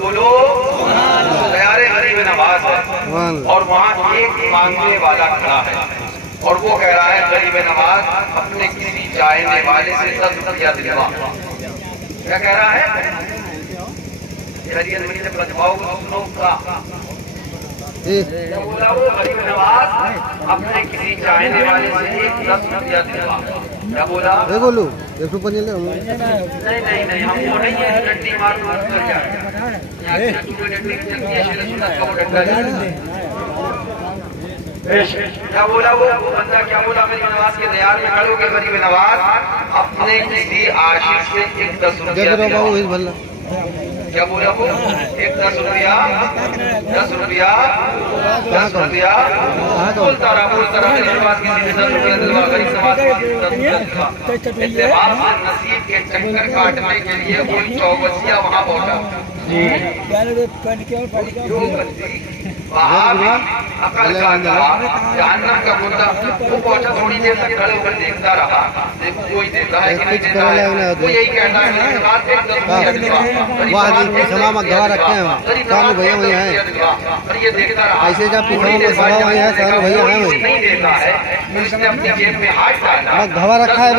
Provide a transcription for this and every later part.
بولو تیارے غریب نواز ہے اور وہاں ایک مانگنے والا کھڑا ہے اور وہ کہہ رہا ہے غریب نواز اپنے کسی چاہنے والے سے 10 روپیہ دلوا. کیا کہہ رہا ہے؟ بولا وہ غریب نواز اپنے کسی چاہنے والے سے 10 روپیہ دلوا. کیا بولا؟ نہیں بولو 1 روپیہ نہیں لے نہیں ہم وہ نہیں ہے ڈنڈی مار کر کیا کیا بولا وہ بندہ کیا بولا غریب نواز کے دیار میں کھڑو کہ غریب نواز اپنے کسی عاشق سے 10 روپیہ دلوا. کیا بولا وہ 10 روپیہ 10 روپیہ 10 روپیہ بولتا رہا غریب نواز کسی سے 10 روپیہ دلوا. غریب نواز 10 روپیہ دلوا. اتفاق سے نصیب کے چکر کاٹنے کے لیے کوئی چوبسیہ وہاں پہنچا. عقل کا جہنم کا بندہ وہ پہنچا تھوڑی دیر تک کھڑے ہو کر دیکھتا رہا دیکھو کوئی دیتا ہے کہ نہیں دیتا ہے. وہ یہی کہتا ہے یہ دیکھتا رہا ایسے جب نہیں دیتا ہے اس نے اپنی جیب میں ہاتھ ڈالا رکھا ہے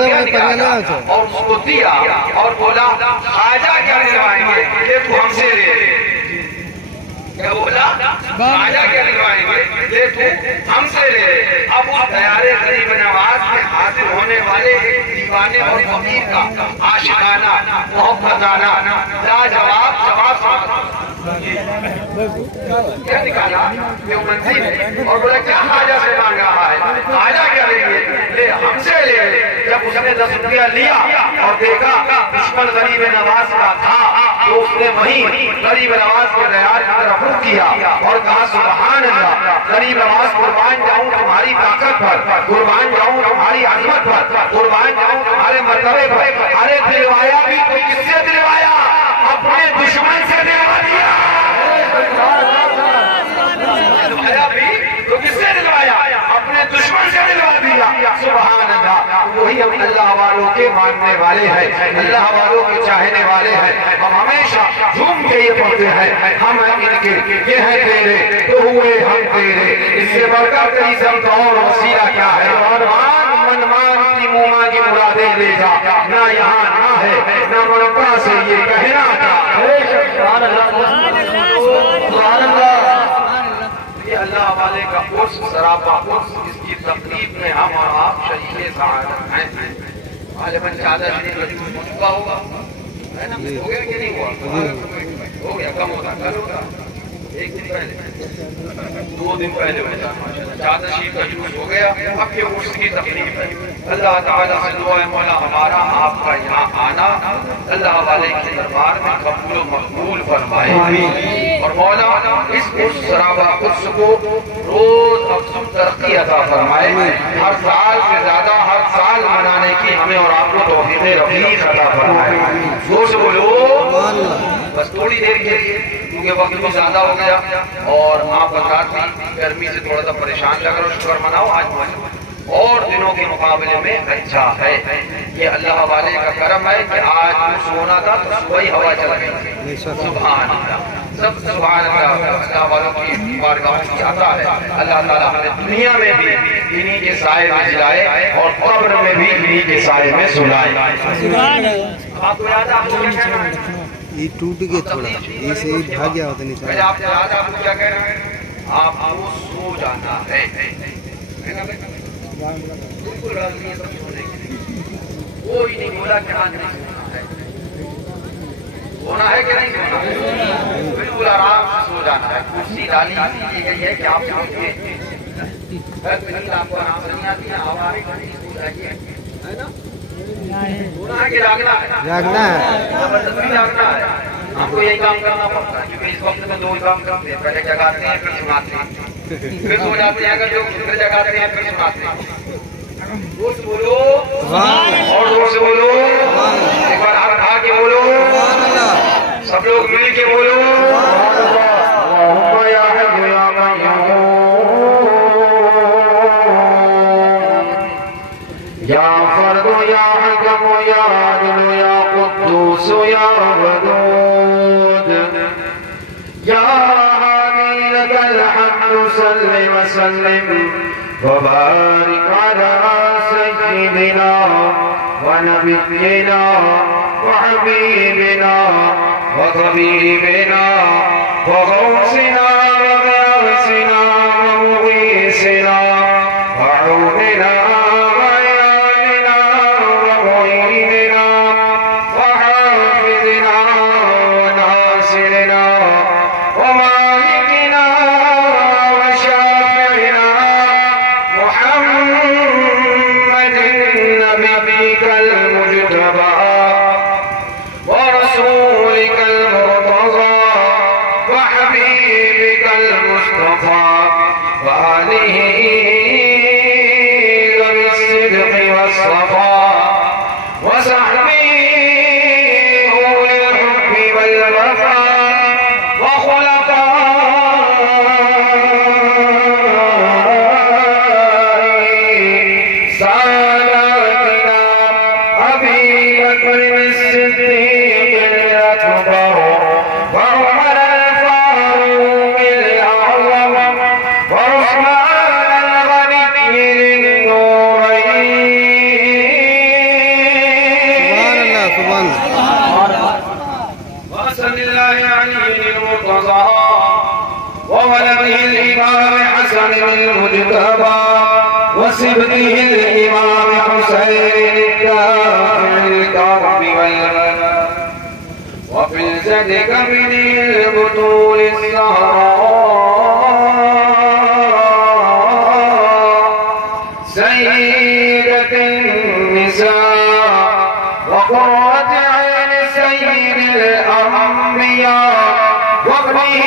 اور اس کو دیا اور بولا خواجہ کیا دلوائیں گے یہ تو ہم سے لے. کیا بولا خواجہ کیا دلوائیں گے یہ تو ہم سے لے. اب اس دیارے غریب نواز میں حاضر ہونے والے ایک دیوانے اور فقیر کا عاشقانہ محبتانہ لاجواب جواب کیا نکالا دیوبندی اور بولا کیا خواجہ سے مانگ رہا ہے. خواجہ کیا لیں گے لے ہم سے لے. جب اس نے 10 روپیہ لیا اور دیکھا دشمن غریب نواز کا تھا تو اس نے وہیں غریب نواز کے دیار کی طرف رخ کیا اور کہا سبحان اللہ غریب نواز قربان جاؤں تمہاری طاقت پر قربان جاؤں تمہاری عظمت پر قربان جاؤں تمہارے مرتبے پر. ارے دلوایا بھی تو کس سے دلوایا؟ اپنے دشمن سے دلوا دیا. دلوایا بھی تو کس سے دلوایا؟ اپنے دشمن سے دلوا دیا. سبحان اللہ. وہی ہم اللہ والوں کے ماننے والے ہیں اللہ والوں کے چاہنے والے ہیں. ہم ہمیشہ جھوم کے یہ پڑھتے ہیں ہم ہیں ان کے یہ ہیں تیرے تو ہوئے ہم تیرے. اس سے بڑھ کر کئی سمت اور وسیلہ کیا ہے؟ اور من مان کی موما کی مرادیں لے جا. نہ یہاں نہ ہے نہ منقع سے یہ کہنا تھا. یہ اللہ والے کا عرص سراپا عرص جس کی تقریب میں ہم اور آپ شریک سعادت ہیں. غالباً چادر شریف مجبور ہو چکا ہوگا ہو گیا کہ نہیں ہوا؟ ہو گیا کم ہوتا کل ہوگا 1 دن پہلے 2 دن پہلے ہوتا چادر شریف مجبور ہو گیا. اب یہ عرص کی تقریب ہے. اللہ تعالیٰ سے دعا ہے مولا ہمارا آپ کا یہاں آنا اللہ والے کے دربار میں قبول و مقبول فرمائے اور مولا اس سرابہ قدس کو روز افزوں ترقی عطا فرمائے. ہر سال سے زیادہ ہر سال منانے کی ہمیں اور آپ کو توفیق رفیق عطا فرمائے. زور سے بولو بس تھوڑی دیر کے لیے کیونکہ وقت بھی زیادہ ہو گیا اور آپ بتا بھی گرمی سے تھوڑا سا پریشان لگ رہا. شکر مناؤ آج اور دنوں کے مقابلے میں اچھا ہے. یہ اللہ والے کا کرم ہے کہ آج سونا تھا تو صبح ہی ہوا چل گئی. سبحان اللہ سب سبحان اللہ. اللہ والوں کی بارگاہ کی عطا ہے. اللہ تعالیٰ ہمیں دنیا میں بھی انہی کے سائے میں جلائے اور قبر میں بھی انہی کے سائے میں سلائے. آپ کو یاد آپ کو کیا کہنا ہے؟ یہ ٹوٹ گیا تھوڑا یہ سے بھاگ گیا ہوتا نہیں. آپ کو یاد آپ کو کیا کہنا ہے؟ آپ کو سو جانا ہے. بالکل راضی ہے سب سونے کے لیے. کوئی نہیں بولا کہ آج نہیں سونا ہے. سونا ہے کہ نہیں سونا ہے؟ بالکل آرام سے سو جانا ہے. کرسی ڈالی کی گئی ہے کہ آپ سوچ کے آپ کو آرام سے نہیں آتی ہے. آپ آرام سے سو جائیے ہے نا. سونا ہے کہ جاگنا ہے؟ جاگنا ہے. زبردستی جاگنا ہے. آپ کو یہی کام کرنا پڑتا ہے کیونکہ اس وقت میں 2 ہی کام کرتے ہیں. پہلے جگاتے ہیں پھر سناتے ہیں پھر سو جاتے ہیں. اگر جو پھر جگاتے ہیں پھر سناتے ہیں. زور سے بولو اور زور سے بولو. ایک بار ہاتھ اٹھا کے بولو. سب لوگ مل کے بولو. یا فرد یا حکم یا عدل یا قدوس یا ودود صل وسلم وبارك على سيدنا ونبينا وحبيبنا وطبيبنا وغوثنا وغاثنا ومغيثنا وعوننا وعيالنا ومعيننا وحافظنا وناصرنا ومالكنا وشافعنا محمد نبيك المجتبى ورسولك المرتضى وحبيبك المصطفى وآله ذوي الصدق والصفاء وصحبه أولي الحب والوفاء وخلفائه ساداتنا أبي بكر الصديق الأكبر وعمر الفاروق الأعظم وعثمان الغني ذي النورين سبحان الله وصل الله عليه المرتضى وولده الإمام حسن المجتبى وسبته الإمام حسين الدافع الكرب والمنى وفي الجد كبده البطول الزهراء سيدة النساء وقرة عين سيد الأنبياء وابنه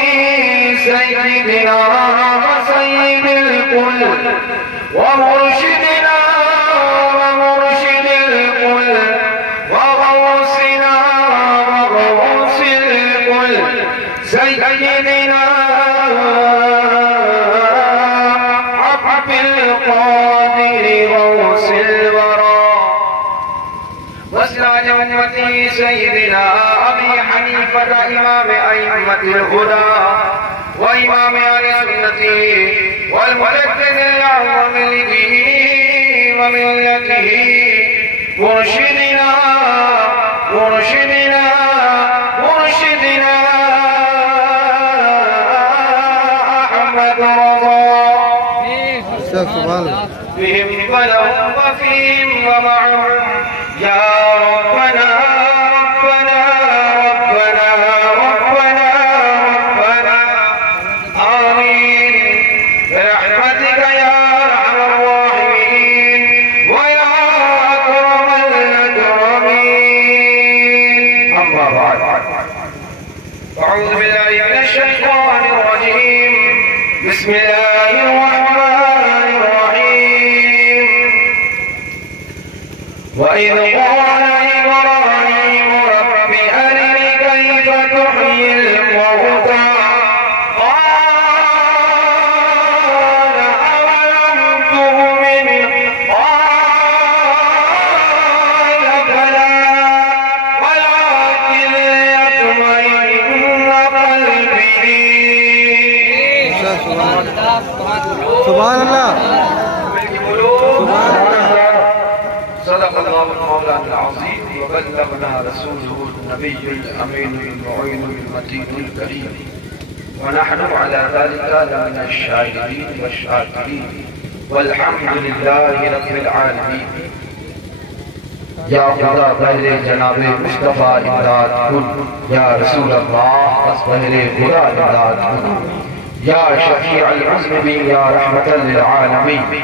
سيدنا وسيد الكل ومرشدنا ومرشد الكل وغوثنا وغوث الكل سيدنا عبد القادر غوث الورى وسراج أمته سيدنا أبي حنيفة إمام أئمة الهدى وإمام أهل سنته والملكن الأعظم لدينه وملته مرشدنا مرشدنا مرشدنا أحمد رضا سبحان الله بهم ولهم وفيهم ومعهم يا ربنا ربنا ربنا ربنا ربنا آمين برحمتك يا أرحم الراحمين ويا أكرم الأكرمين أما بعد أعوذ بالله من الشيطان الرجيم بسم الله الرحمن الرحيم وإذ قال إبراهيم رب أرني كيف تحيي الموتى قال أولم تؤمن قال بلى ولكن ليطمئن قلبي سبحان الله صدق الله المولى العظيم وبلغنا رسوله النبي الأمين المعين المتين الكريم ونحن على ذلك لمن الشاهدين والشاكرين والحمد لله رب العالمين یا خدا پہلے جناب مصطفیٰ امداد کن یا رسول اللہ بس پہلے خدا امداد کن یا شفیع المذنبین یا رحمت للعالمین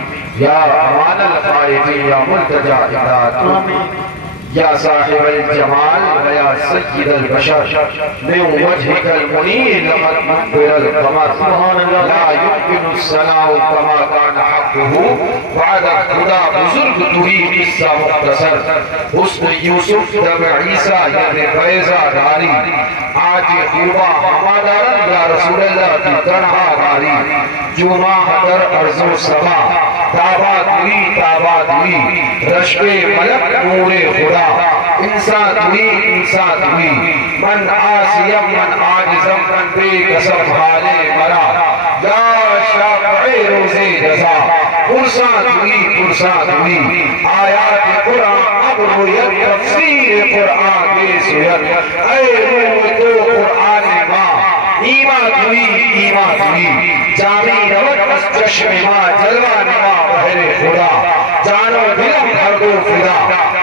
یا امان الخائفین یا ملتجا امداد کن یا صاحب الجمال ویا سید البشر من وجهك المنیر لقد مقبل القمر لا يمكن السلام كما كان حقه بعد خدا بزرگ توی قصہ مختصر حسن یوسف دم عیسیٰ یعنی فیضہ داری آج خوبہ ہمادارن یا رسول اللہ کی تنہا داری جو ماہ در ارض و سما تابات ہوئی رشک ملک نور خدا انسان ہوئی من آسیم من آجزم من بے قسم حال مرا یا شاہ روزے جزا پرسان ہوئی آیات قرآن اب رویت تفسیر قرآن کے سویت اے روح تو قرآن ماں ایمان ہوئی جامی روت اس چشم ماں جلوہ نما بہر خدا جانو دلم ہر دو فدا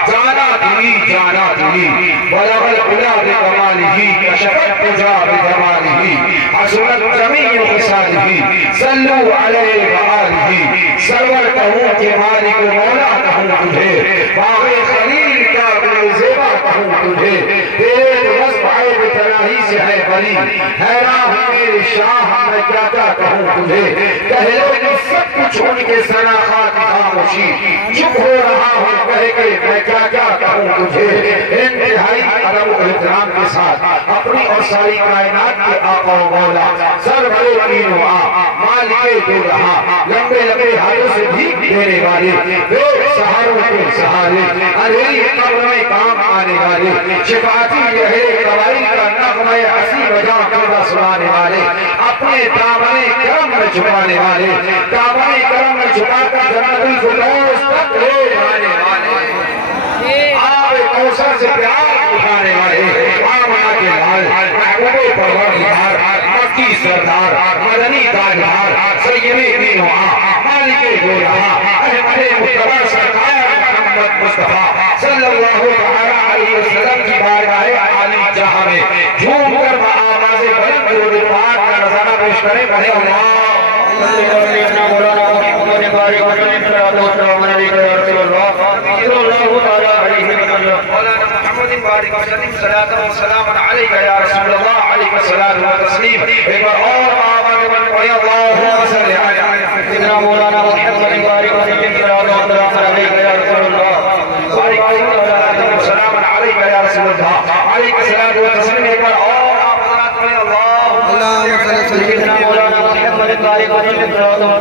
جانا دلی بلغ العلا بکمالہ کشفت تجا بجمالہ حسنت جمیع خصالہ صلو علیہ وآلہ سرور کہوں کہ مالک مولا کہوں تجھے باغ خلیل کا بے زیبا کہوں تجھے تیرے نصب عیب تناہی سے ہے بری حیران میرے شاہ میں کیا کہوں تجھے کہہ لو کہ سب کچھ ان کے صناخات خاموشی چپ ہو رہا ہوں کہہ کے میں کیا کہوں تجھے انتہائی ادب و احترام کے ساتھ اپنی اور ساری کائنات کے آقا و مولا سرور تین و مالک دو رہا لمبے ہاتھوں سے بھیک دینے والے بے سہاروں کے سہارے اندھیری قبر میں کام آنے والے شفاعتی لہر قبائل کا نغمہ حسین بجا کردہ سنانے والے اپنے دامن کرم میں چھپانے والے دامن کرم میں چھپا کر جنت الفردوس تک لے جانے والے آب کوثر سے پیار اٹھانے والے آمنہ کے لال محبوب پروردگار مکی سردار مدنی تاجدار سید دین و مالک دو رہا احمد مصطفیٰ سرکار محمد مصطفیٰ صلی اللہ علیہ وسلم کی بارگاہ عالی جہاں میں جھوم کر آواز بلند درود پاک کا نظارہ پیش کریں کہے اللہ مولانا محمد بارک وسلم صلاۃ و سلام علیک یا رسول اللہ علیک الصلاۃ و تسلیم ایک بار اور آواز بلند پڑھیں اللہم صل علی سیدنا مولانا محمد بارک وسلم صلاۃ و سلام علیک یا رسول اللہ بارک و سلام علیک یا رسول اللہ علیک الصلاۃ و تسلیم ایک بار اور آواز پڑھیں اللہم صل علی سیدنا مولانا محمد بارک وسلم صلاۃ و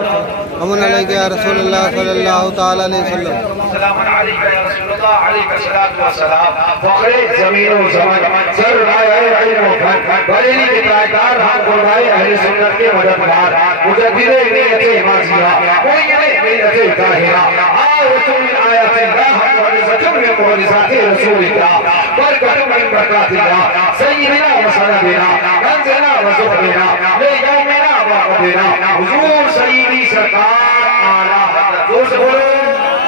امن علیک یا رسول اللہ صلی اللہ تعالی علیہ وسلم سلام علیک یا رسول اللہ علیک الصلاۃ والسلام فخر زمین و زمان سرمایہ علم و فن بریلی کے تاجدار ہم قربائے اہل سنت کے مددگار مجدد ملت ماضیہ معین ملت طاہرہ آیت من آیات اللہ معجزۃ من معجزات رسول اللہ برکت من برکات اللہ سیدنا و سندنا کنزنا و زہرنا لیومنا و قدرنا حضور سیدی سرکار آلہ حضرت زور سے بولو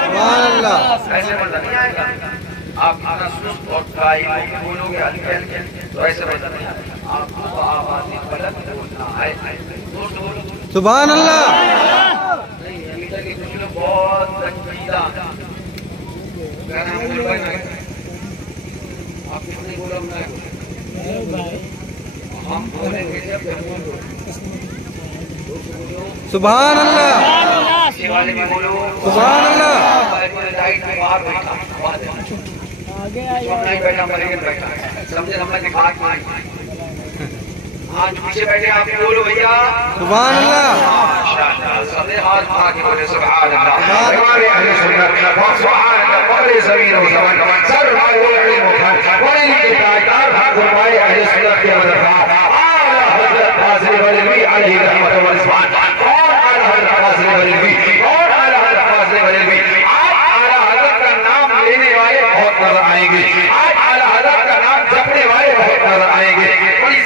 سبحان اللہ ایسے مزہ نہیں آئے گا آپ اتنا سست اور قائم بولو گے ہلکے ہلکے تو ایسے مزہ نہیں آئے گا آپ کو آواز بلند بولنا آئے زور سے بولو سبحان اللہ نہیں امیتا کہ کچھ لوگ بہت تنقیدہ کہنا ہم بول بھائی آپ کس نے بولا ہم بولیں گے جب ہم بولو سبحان اللہ سیوالے بھی بولو سبحان اللہ بیٹھا مریض بیٹھا سمجھے ہم نے دکھا آج پیچھے بیٹھے آپ بولو بھیا سبحان اللہ ماشاءاللہ سب ہاتھ اٹھا کے بولے سبحان اللہ ہمارے اہل سنت سبحان اللہ بڑے زمین و زمان سر بھائی علم و فن بڑے کے تاجدار فرمائے اہل سنت کے مددگار اعلی حضرت فاضل بریلوی علیہ رحمت و رضوان اور اعلی حضرت فاضل بریلوی اور اعلی حضرت فاضل بریلوی آج اعلی حضرت کا نام لینے والے بہت نظر آئیں گے آج اعلی حضرت کا نام جپنے والے بہت نظر آئیں گے بڑی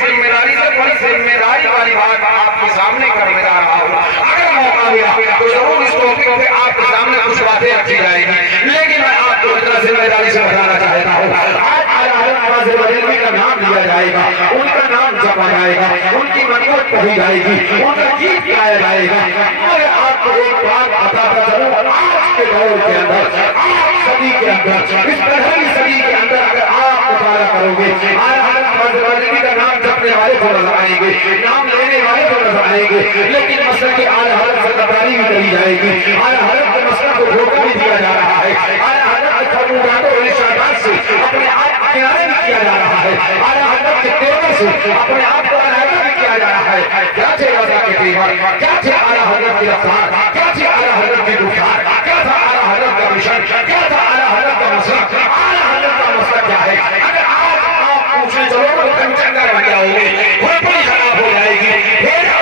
ذمہ داری والی بات آپ کے سامنے کرنے جا رہا ہوں اگر موقع ملا تو ضرور اس ٹاپک پہ آپ کے سامنے کچھ باتیں رکھی جائیں گی لیکن میں آپ کو اتنا ذمہ داری سے بتانا چاہتا ہوں آج اعلی حضرت فاضل بریلوی کا نام لیا جائے گا ان کا نام جپا جائے گا ان کی منقبت پڑھی جائے گی ان کا گیت گایا جائے گا میں آپ کو ایک بات بتاتا چلوں آج کے دور کے اندر آج صدی کے اندر اس پہلی صدی کے اندر اگر آپ مطالعہ کرو گے اعلی حضرت فاضل بریلوی کا نام جپنے والے کو نظر آئیں گے نام لینے والے کو نظر آئیں گے لیکن مسئلہ کی اعلی حضرت سے غداری بھی کری جائے گی اعلی حضرت کے مسئلہ کو دھوکہ بھی دیا جا رہا ہے اعلی حضرت فرمودات و ارشادات سے اپنے آپ کنارے بھی کیا جا رہا ہے اعلی حضرت کے تیور سے اپنے آپ کو علیحدہ بھی کیا جا رہا ہے کیا تھے رضا کے تیور کیا تھے اعلی حضرت کی رفتار کیا تھے اعلی حضرت کی گفتار کیا تھا اعلی حضرت کا مشن کیا تھا اعلی حضرت کا مسلک اعلی حضرت کا مسلک کیا ہے اگر آج آپ پوچھیں چلو تو کم چندر بن جاؤ گے بڑی خراب ہو جائے گی پھر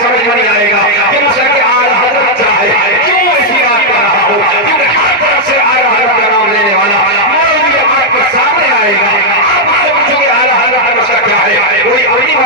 سمجھ میں نہیں آئے گا کہ مسئلہ کہ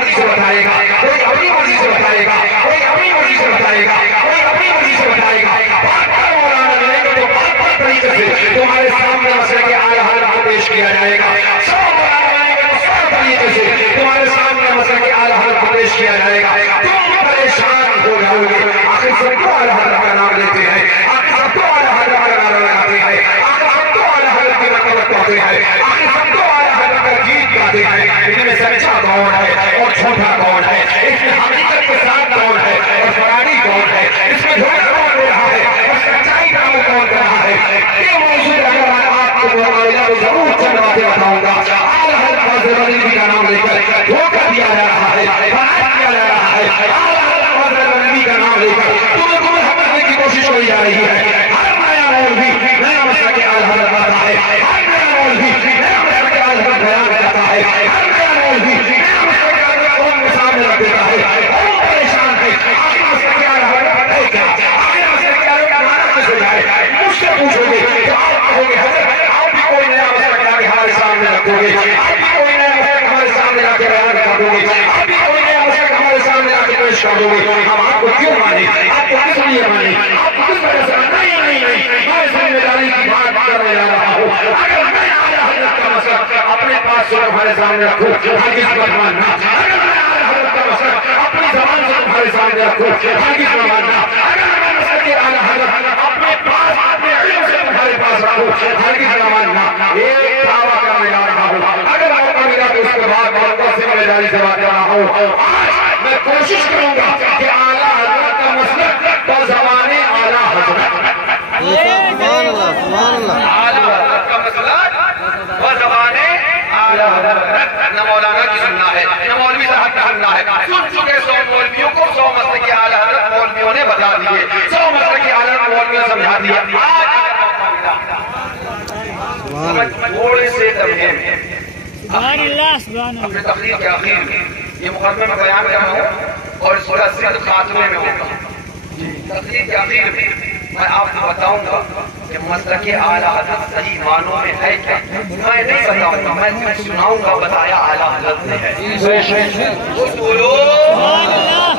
مرضی سے بتائے گا، کوئی اپنی مرضی سے بتائے گا، کوئی اپنی مرضی سے بتائے گا، کوئی اپنی مرضی سے بتائے گا. بات پر مولانا ملیں گے تو بات پر طریقے سے تمہارے سامنے مسئلہ کے اعلی حضرت کو پیش کیا جائے گا. سو مولانا ملیں گے تو سو طریقے سے تمہارے سامنے مسئلہ کے اعلی حضرت کو پیش کیا جائے گا. تم پریشان ہو جاؤ گے. آخر سب کو اعلی حضرت کا نام لیتے ہیں، آخر سب کو اعلی حضرت کا نام لگاتے ہیں، آخر سب کو اعلی حضرت کی مرتبت پاتے ہیں، آخر سب کو اعلی حضرت کا گیت گاتے ہیں. ان میں سچا کون ہے اور جھوٹا کون ہے؟ اس میں حقیقت کے ساتھ کون ہے اور فراری کون ہے؟ اس میں دھوکہ کون دے رہا ہے اور سچائی کا عمل کون کر رہا ہے؟ یہ موضوع اگر میں آپ کو ضرور چند باتیں بتاؤں گا. اعلی حضرت فاضل نبی کا نام لے کر دھوکہ دیا جا رہا ہے، فرار کیا جا رہا ہے. اعلی حضرت فاضل نبی کا نام لے کر تمہیں سمجھنے کی کوشش کی جا رہی ہے. ہر نیا مولوی نیا مسئلہ کے اعلی حضرت لاتا ہے، ہر نیا مولوی نیا مسئلہ کے اعلی حضرت بیان کرتا ہے، ہر نیا مولوی نیا مسئلہ کے اعلی حضرت قوم کے سامنے رکھ دیتا ہے. قوم پریشان ہے. آخر مسئلہ کے اعلی حضرت ہے کیا؟ آخر مسئلہ کے اعلی حضرت ہمارا کس ہو جائے؟ مجھ سے پوچھو گے کہ آپ کہو گے حضرت آپ بھی کوئی نیا مسئلہ کے آگے ہمارے سامنے رکھو گے، آپ بھی کوئی نیا مسئلہ ہمارے سامنے لا کے بیان کر دو گے، آپ بھی کوئی نیا مسئلہ ہمارے سامنے لا کے پیش کر دو گے. ہم آپ کو کیوں مانیں؟ آپ کو کس لیے مانیں؟ آپ کو کس وجہ سے؟ نہیں نہیں نہیں، میں ذمہ داری کی بات کرنے جا رہا ہوں. اگر میں اعلی حضرت کا مسئلہ اپنے پاس سے تمہارے سامنے رکھوں ہرگز مت ماننا. اگر میں اعلی حضرت کا مسئلہ اپنی زبان سے تمہارے سامنے رکھوں ہرگز مت ماننا. اگر میں مسئلہ کے اعلی حضرت اپنے پاس اپنے علم سے تمہارے پاس رکھوں ہرگز نہ ماننا. ایک دعویٰ کرنے جا رہا ہوں، اگر موقع ملا تو اس کے بعد موقع سے ذمہ داری سے بات کر رہا ہوں. آج میں کوشش کروں گا کہ اعلی حضرت کا مسئلہ بزبان اعلی حضرت، سبحان اللہ سبحان اللہ، اعلی حضرت کا مسئلہ بزبان اعلی حضرت، نہ مولانا کی سننا ہے نہ مولوی صاحب کا سننا ہے. سن چکے 100 مولویوں کو 100 مسئلے کے اعلی حضرت مولویوں نے بتا دیے، 100 مسئلے کے اعلی حضرت مولویوں نے سمجھا دیا. آج تھوڑے سے لمحے میں اپنے تقریر کے آخر میں یہ مقدمے میں بیان کر رہا ہوں اور اس کا ذکر خاتمے میں ہوگا. تقریر کے آخر میں میں آپ کو بتاؤں گا کہ مسلک اعلی حضرت صحیح معنوں میں ہے کیا. میں نہیں بتاؤں گا، میں سناؤں گا بتایا اعلی حضرت نے ہے. بولو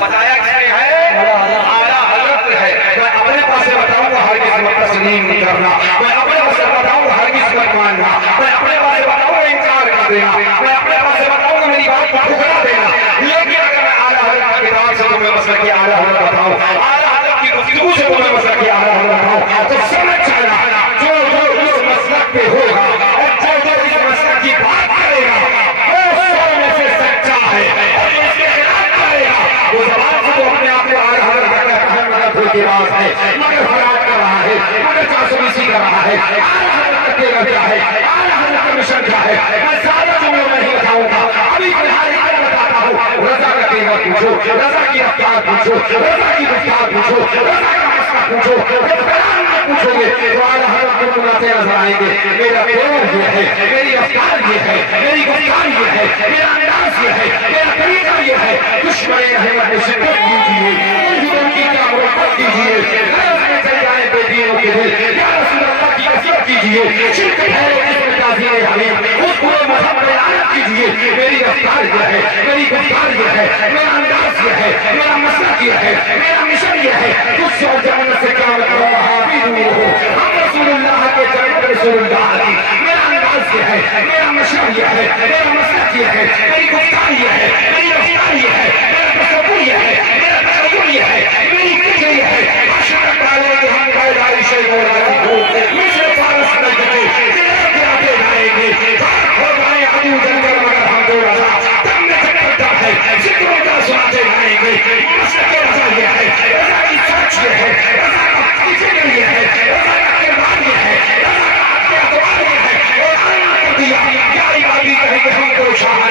بتایا کس نے ہے؟ اعلی حضرت ہے. میں اپنے پاس سے بتاؤں گا ہرگز مت تسلیم نہیں کرنا، میں اپنے پاس سے بتاؤں گا ہرگز مت ماننا، میں اپنے پاس سے بتاؤں گا انکار کر دینا، میں اپنے پاس سے بتاؤں گا میری بات کو ٹھکرا دینا. لیکن اگر میں اعلی حضرت کی کتاب سے تمہیں مسئلہ کی اعلی حضرت بتاؤں، اعلی حضرت کی گفتگو سے تمہیں مسئلہ کی اعلی حضرت بتاؤں، تو سمجھ جانا جو اس مسلک پہ ہوگا اور جو اس مسلک کی بات کرے گا وہ 100 میں سے سچا ہے، اور جو اس کے خلاف کرے گا وہ زبان سے تو اپنے آپ کو اعلی حضرت کا کہتا ہے مگر کوئی کی بات ہے، مگر فرار کر رہا ہے، مگر چاسوسی کر رہا ہے. اعلی حضرت کا کیا ہے؟ اعلی حضرت کا مشن کیا ہے؟ میں سارا جملوں میں ہی بتاؤں گا. ابھی فلحال یہ بتاتا ہوں، رضا کا قیمت پوچھو، رضا کی رفتار پوچھو، رضا کی رفتار پوچھو، رضا کا مسئلہ پوچھو. جب بیان میں پوچھو گے تو اعلی حضرت کو مناتے نظر آئیں گے. میرا پیور یہ ہے، میری رفتار یہ ہے، میری گفتار یہ ہے، میرا انداز یہ ہے، میرا طریقہ یہ ہے. دشمن احمد میں شدت کیجیے، ملزموں کی کیا محبت کیجیے، غرض میں چل جائے بے دینوں کے دل. یا رسول اللہ کی عزت کیجیے، شرک ہے اس میں تعظیم حلیم، اس پورے مذہب میں لعنت کیجیے. میری رفتار یہ ہے، میری گفتار یہ ہے، میرا انداز یہ ہے، میرا مسلک یہ ہے، میرا مشن یہ ہے. کچھ سو جہنم سے کام کرو وہابی دور ہو، ہم رسول اللہ کے جنت رسول اللہ کی. میرا انداز یہ ہے، میرا مشن یہ ہے، میرا مسلک یہ ہے، میری گفتار یہ ہے، میری رفتار یہ ہے، میرا تصور یہ ہے، میرا تخیل یہ ہے، میری فکر یہ ہے. اشرف والے ہم پیدائش شیء مولانا ہو مصر فارس نجدے دلے کے آتے جائیں گے. ہو جائے علی جنگل مگر ہم دو رضا تم میں سے کرتا ہے ذکروں کا سناتے جائیں گے. مسلک رضا یہ ہے، رضا کی سوچ یہ ہے، رضا کا فکر یہ ہے، رضا کا کردار یہ ہے، رضا کا اعتبار یہ ہے. اور آنا کر دیا یا عبادی کہیں کہ ہم کو شاہ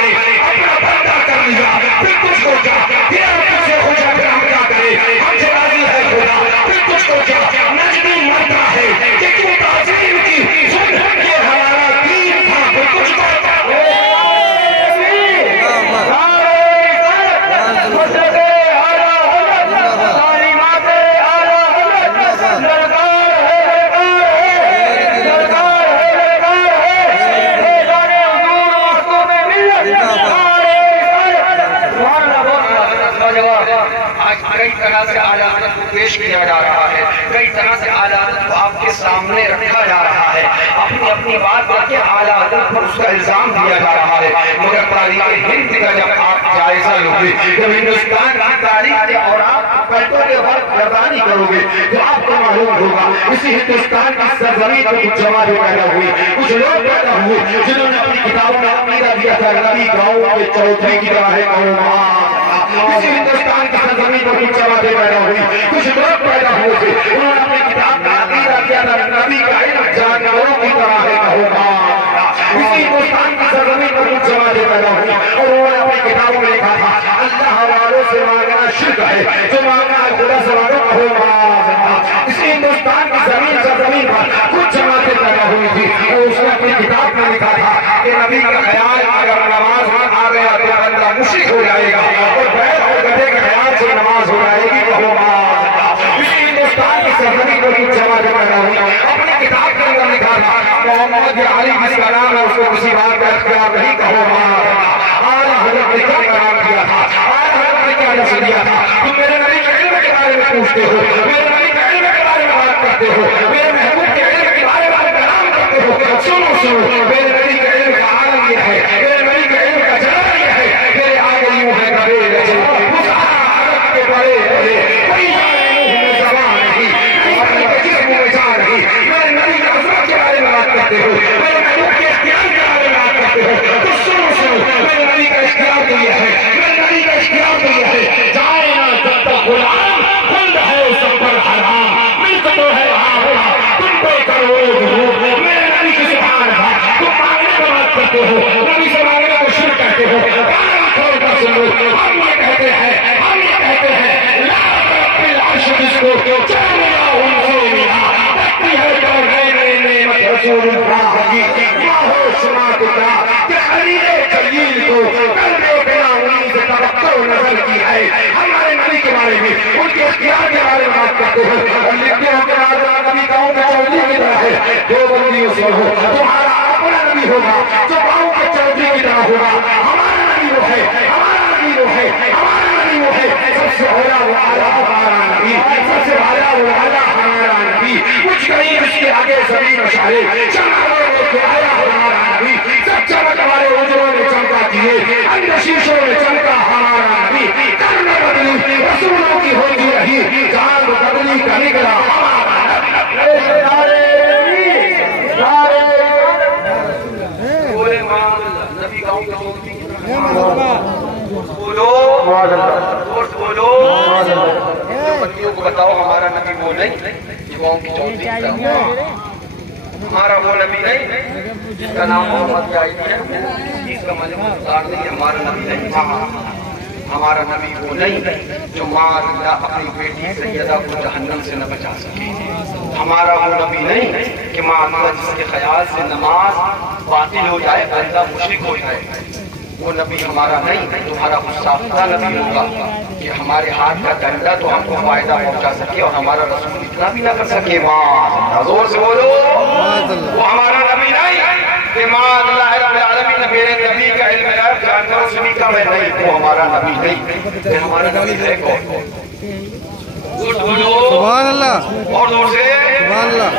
کئی طرح سے اعلیٰ حضرت کو پیش کیا جا رہا ہے، کئی طرح سے اعلیٰ حضرت کو آپ کے سامنے رکھا جا رہا ہے، اپنی اپنی بات کر کے اعلیٰ حضرت پر اس کا الزام دیا جا رہا ہے۔ مگر تاریخ ہند کا جب آپ جائزہ لو گے، جب ہندوستان کی تاریخ کے اور آپ پلٹوں کے وقت گردانی کرو گے تو آپ کو معلوم ہوگا اسی ہندوستان کی سرزمین پر کچھ جماعتیں پیدا ہوئی، کچھ لوگ پیدا ہوئے جنہوں نے اپنی کتابوں میں عقیدہ دیا تھا نبی گاؤں کے چودھری کی طرح ہے اسی ہندوستان کی سرزمین پر کچھ جماعتیں پیدا ہوئی، کچھ لوگ پیدا ہوئے تھے انہوں نے اپنی کتاب میں عقیدہ دیا تھا نبی کا علم جانوروں کی طرح ہے اسی ہندوستان کی سرزمین پر کچھ جماعتیں پیدا ہوئی اور انہوں نے اپنی کتابوں میں لکھا تھا اللہ والوں سے مانگنا شرک ہے، جو مانگنا ہے خدا سے مانگو کہو معاذ۔ اسی ہندوستان کی سرزمین پر کچھ جماعتیں پیدا ہوئی تھی اور اس نے اپنی کتاب میں لکھا تھا کہ نبی کا خیال اگر نماز میں آ گیا تو بندہ مشرک ہو جائے گا اور بیل اور گدھے کے خیال سے نماز ہو جائے گی کہو معاذ۔ اسی ہندوستان کی سرزمین پر کچھ جماعتیں پیدا ہوئی، اپنی کتاب کے اندر لکھا تھا محمد علی جس کا نام ہے اس کو کسی بات کا اختیار نہیں کہو معاذ۔ اعلیٰ حضرت نے کیا کلام کیا تھا، اعلیٰ حضرت نے کیا نصیحت دیا تھا، تم میرے نبی کے علم کے بارے میں پوچھتے ہو، میرے نبی کے علم کے بارے میں بات کرتے ہو، میرے محبوب کے علم کے بارے میں کلام کرتے ہو، سنو میرے نبی کے علم کا عالم یہ ہے، میرے نبی کے علم کا جلال یہ ہے، میرے آگے یوں ہے کبھی اس عادت کے بڑے بڑے کوئی زبان نہیں، اپنے کے جسم میں جان نہیں، میرے نبی کے عظمت کے بارے میں بات کرتے ہو، میرے محبوب کے اختیار کے بارے میں بات کرتے ہو، تو سنو میرے نبی کا اختیار تو یہ ہے، میرے نبی کا اختیار تو یہ ہے، جائے نا جب تک غلام خلد ہے سب پر حرام، ملک تو ہے آہا تم پہ کرو ضرور، میرے نبی کی سبحان ہے، تم مانگنے کو بات کرتے ہو، نبی سے مانگنے کو شرک کہتے ہو، کانا کھول کر سنو، ہم یہ کہتے ہیں لا رب العرش جس کو چل ملا ان سے ملا، رکھتی ہے جو نعمت رسول اللہ کی، کیا ہو سنا تکا کہ خلیل جلیل کو قلب بنا انہیں سے توقع نظر کی ہے، ہمارے نبی کے بارے میں ان کے اختیار کے بارے میں بات کرتے ہو اور لکھتے ہو کہ آج نبی گاؤں کے چودھری کی طرح ہے، دو بندیوں سے ہو تمہارا اپنا نبی ہوگا جو گاؤں کے چودھری کی طرح ہوگا، ہمارا نبی وہ ہے، ہمارا نبی وہ ہے، ہمارا نبی وہ ہے، سب سے بڑا وہ اعلیٰ ہمارا نبی، سب سے بڑا وہ اعلیٰ ہمارا نبی، کچھ نہیں اس کے آگے زمین اشارے چمکا کے آیا ہمارا نبی، سب چمک والے اجروں نے چمکا کیے، اندر شیشوں نے چمکا ہمارا نبی، کرنے بدلی رسولوں کی ہوتی رہی، جان بدلی کا نکلا ہمارا نبی۔ نبی گاؤں کے بولو بندیوں کو بتاؤ ہمارا نبی وہ نہیں جو گاؤں کی چودھری کی طرح، ہمارا وہ نبی نہیں جس کا نام محمد جائدی ہے، اس کا مجموع اتار نہیں، ہمارا نبی نہیں، ہمارا نبی وہ نہیں جو ماں اللہ اپنی بیٹی سیدہ کو جہنم سے نہ بچا سکے، ہمارا وہ نبی نہیں کہ ماں اللہ جس کے خیال سے نماز باطل ہو جائے بندہ مشرک ہو جائے، وہ نبی ہمارا نہیں، تمہارا گستاخانہ نبی ہوگا کہ ہمارے ہاتھ کا ڈنڈا تو ہم کو فائدہ پہنچا سکے اور ہمارا رسول اتنا بھی نہ کر سکے، ماں زور سے بولو، وہ ہمارا نبی نہیں کہ ماں اللہ رب العالمین نے میرے نبی کا علم غیب جانوروں سے بھی کم ہے، نہیں، وہ ہمارا نبی نہیں، پھر ہمارا نبی ہے کون؟ سبحان اللہ، اور زور سے سبحان اللہ،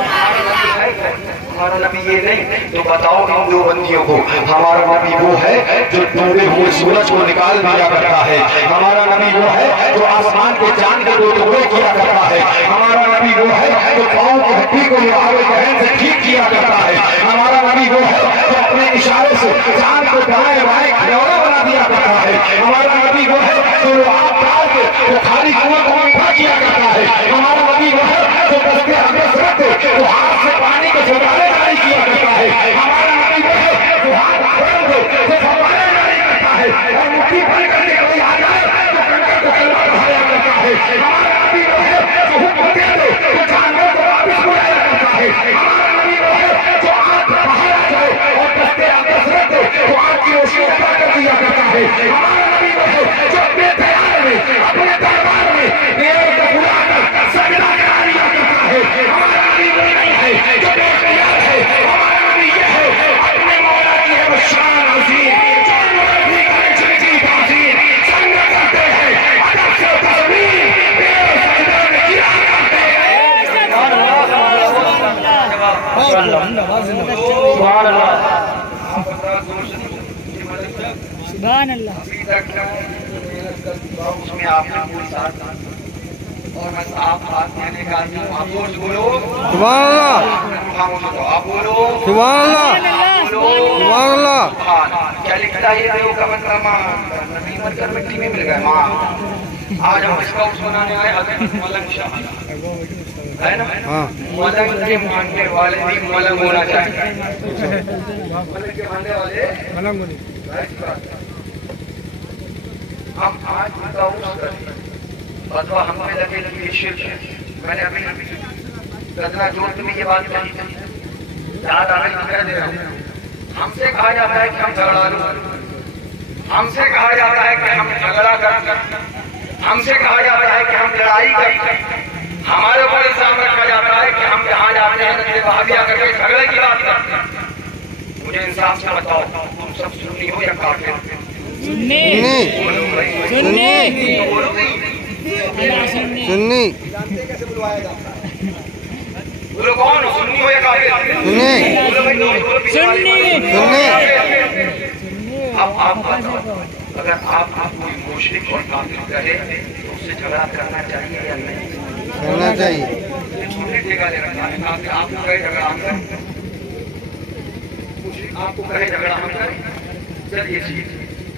ہمارا نبی یہ نہیں تو بتاؤ ہندو بندیوں کو ہمارا نبی وہ ہے جو ڈوبے ہوئے سورج کو نکال دیا کرتا ہے، ہمارا نبی وہ ہے جو آسمان کے چاند کے دو ٹکڑے کیا کرتا ہے، ہمارا نبی وہ ہے جو پاؤں کی ہڈی کو آگے بہن سے ٹھیک کیا کرتا ہے، ہمارا نبی وہ ہے جو اپنے اشارے سے چاند کو دائیں بائیں کھلونا بنا دیا کرتا ہے، ہمارا نبی وہ ہے جو آپ ڈال کے جو خالی کنواں کو میٹھا کیا کرتا ہے، ہمارا نبی وہ ہے جو دستے حدث رکھتے جو ہاتھ سے پانی کے چھوٹالے جاری کیا کرتا ہے، ہمارا نبی وہ ہے جو ہاتھ کھول دے جو فوارے جاری کرتا ہے اور مٹھی بھر کر کے کوئی آ جائے تو کنکر کو کلمہ پڑھایا کرتا ہے، ہمارا نبی وہ ہے جو حکم دے دے تو جانور کو واپس بلایا کرتا ہے، ہمارا نبی وہ ہے جو آگ بہایا جائے اور دستے حدث رکھتے تو آگ کی روشنی عطا کر دیا کرتا ہے، ہمارا نبی وہ ہے جو اپنے تیار میں اپنے دربار میں ایک بلا کر سجدہ کرا دیا کرتا ہے، ہمارا نبی وہ نہیں ہے جو بے اختیار ہے، ہمارا نبی یہ ہے اپنے مولا کی ہے وہ شان عظیم، جانور بھی کرے جن کی تعظیم، سنگ کرتے ہیں ادب سے تصویر سبحان اللہ. ابھی تک اس میں آپ نے کوئی ساتھ اور میں آپ ہاتھ دینے کا خاموش بولو سبحان اللہ خاموش ہو آپ بولو سبحان اللہ بولو سبحان اللہ. کیا لکھتا ہے یہ کا مطلب نبی مر کر مٹی میں مل گئے ماں. آج ہم اس کا اس بنانے آئے حضرت ملنگ شاہ ہے نا. ہاں ملنگ کے ماننے والے بھی ملنگ ہونا چاہیے. ملنگ کے ماننے والے ملنگ ہونے. ہم آج کا اس کریں فتوا ہم پہ لگے یہ شرک ہے. میں نے ابھی گدنا جوت میں یہ بات کہی تھی یاد آ رہی کہہ دے رہا ہوں. ہم سے کہا جاتا ہے کہ ہم جھگڑا لوں. ہم سے کہا جاتا ہے کہ ہم جھگڑا کر ہم سے کہا جاتا ہے کہ ہم لڑائی کر ہمارے اوپر الزام رکھا جاتا ہے کہ ہم جہاں جاتے ہیں وہابیہ کر کے جھگڑے کی بات کرتے ہیں. مجھے انصاف سے بتاؤ تم سب سنی ہو یا کافر؟ سنی سنی بولو کون ہو سنی ہو یا کافر؟ سنی اب آپ بتاؤ اگر آپ کوئی مشرک اور کافر کہے تو اس سے جھگڑا کرنا چاہیے یا نہیں کرنا چاہیے. چھوٹے ٹھیکا لے رکھا ہے آپ کو کہے جھگڑا ہم کریں آپ کو کہے جھگڑا ہم کریں چلیے ٹھیک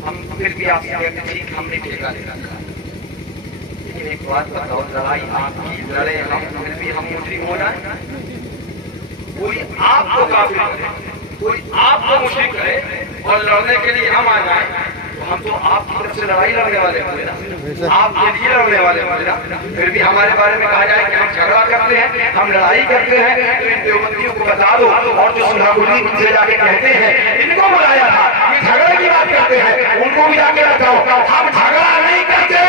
ہم پھر بھی آپ سے کہتے ٹھیک ہم نے ٹھیکا لے رکھا ہے. لیکن ایک بات بتاؤ لڑائی آپ کی لڑے ہم پھر بھی ہم مجرم ہو جائیں. کوئی آپ کو کافر کرے کوئی آپ کو مشرک کرے اور لڑنے کے لیے ہم آ جائیں تو ہم تو آپ کی طرف سے لڑائی لڑنے والے ہوں گے نا. آپ کے لیے لڑنے والے ہوں گے نا. پھر بھی ہمارے بارے میں کہا جائے کہ ہم جھگڑا کرتے ہیں ہم لڑائی کرتے ہیں تو ان دیوبندیوں کو بتا دو اور جو سلح گلی سے جا کے کہتے ہیں ان کو بلایا تھا یہ جھگڑے کی بات کرتے ہیں ان کو بھی جا کے رکھاؤ. ہم جھگڑا نہیں کرتے.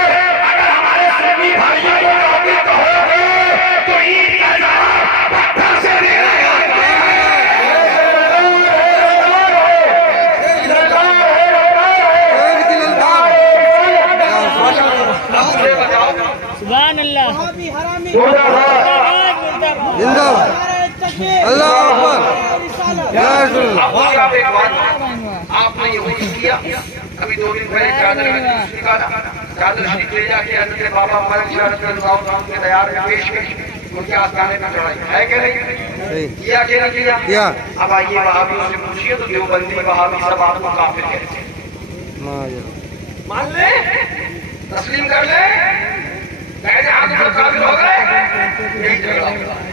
اگر ہمارے سنی بھائیوں کو لوگی کہو گے تو عید کا جواب پتھر سے دینا ہے. سبحان اللہ. زندہ باد. اللہ اکبر. یا رسول اللہ. آپ نے یہ وہی کیا. ابھی 2 دن پہلے چادر نکالا چادر شریف لے جا کے حضرت بابا ملک شاہ رضی اللہ عنہ کے دیار میں پیش کی ان کے آستانے میں چڑھائی ہے کہ نہیں کیا کہ نہیں کیا. اب آئیے وہابیوں سے پوچھیے تو دیوبندی وہابی سب آپ کو کافر کہتے ہیں. مان لیں تسلیم کر لیں کہتے آپ لوگ کافر ہو گئے. یہی جھگڑا ہوتا ہے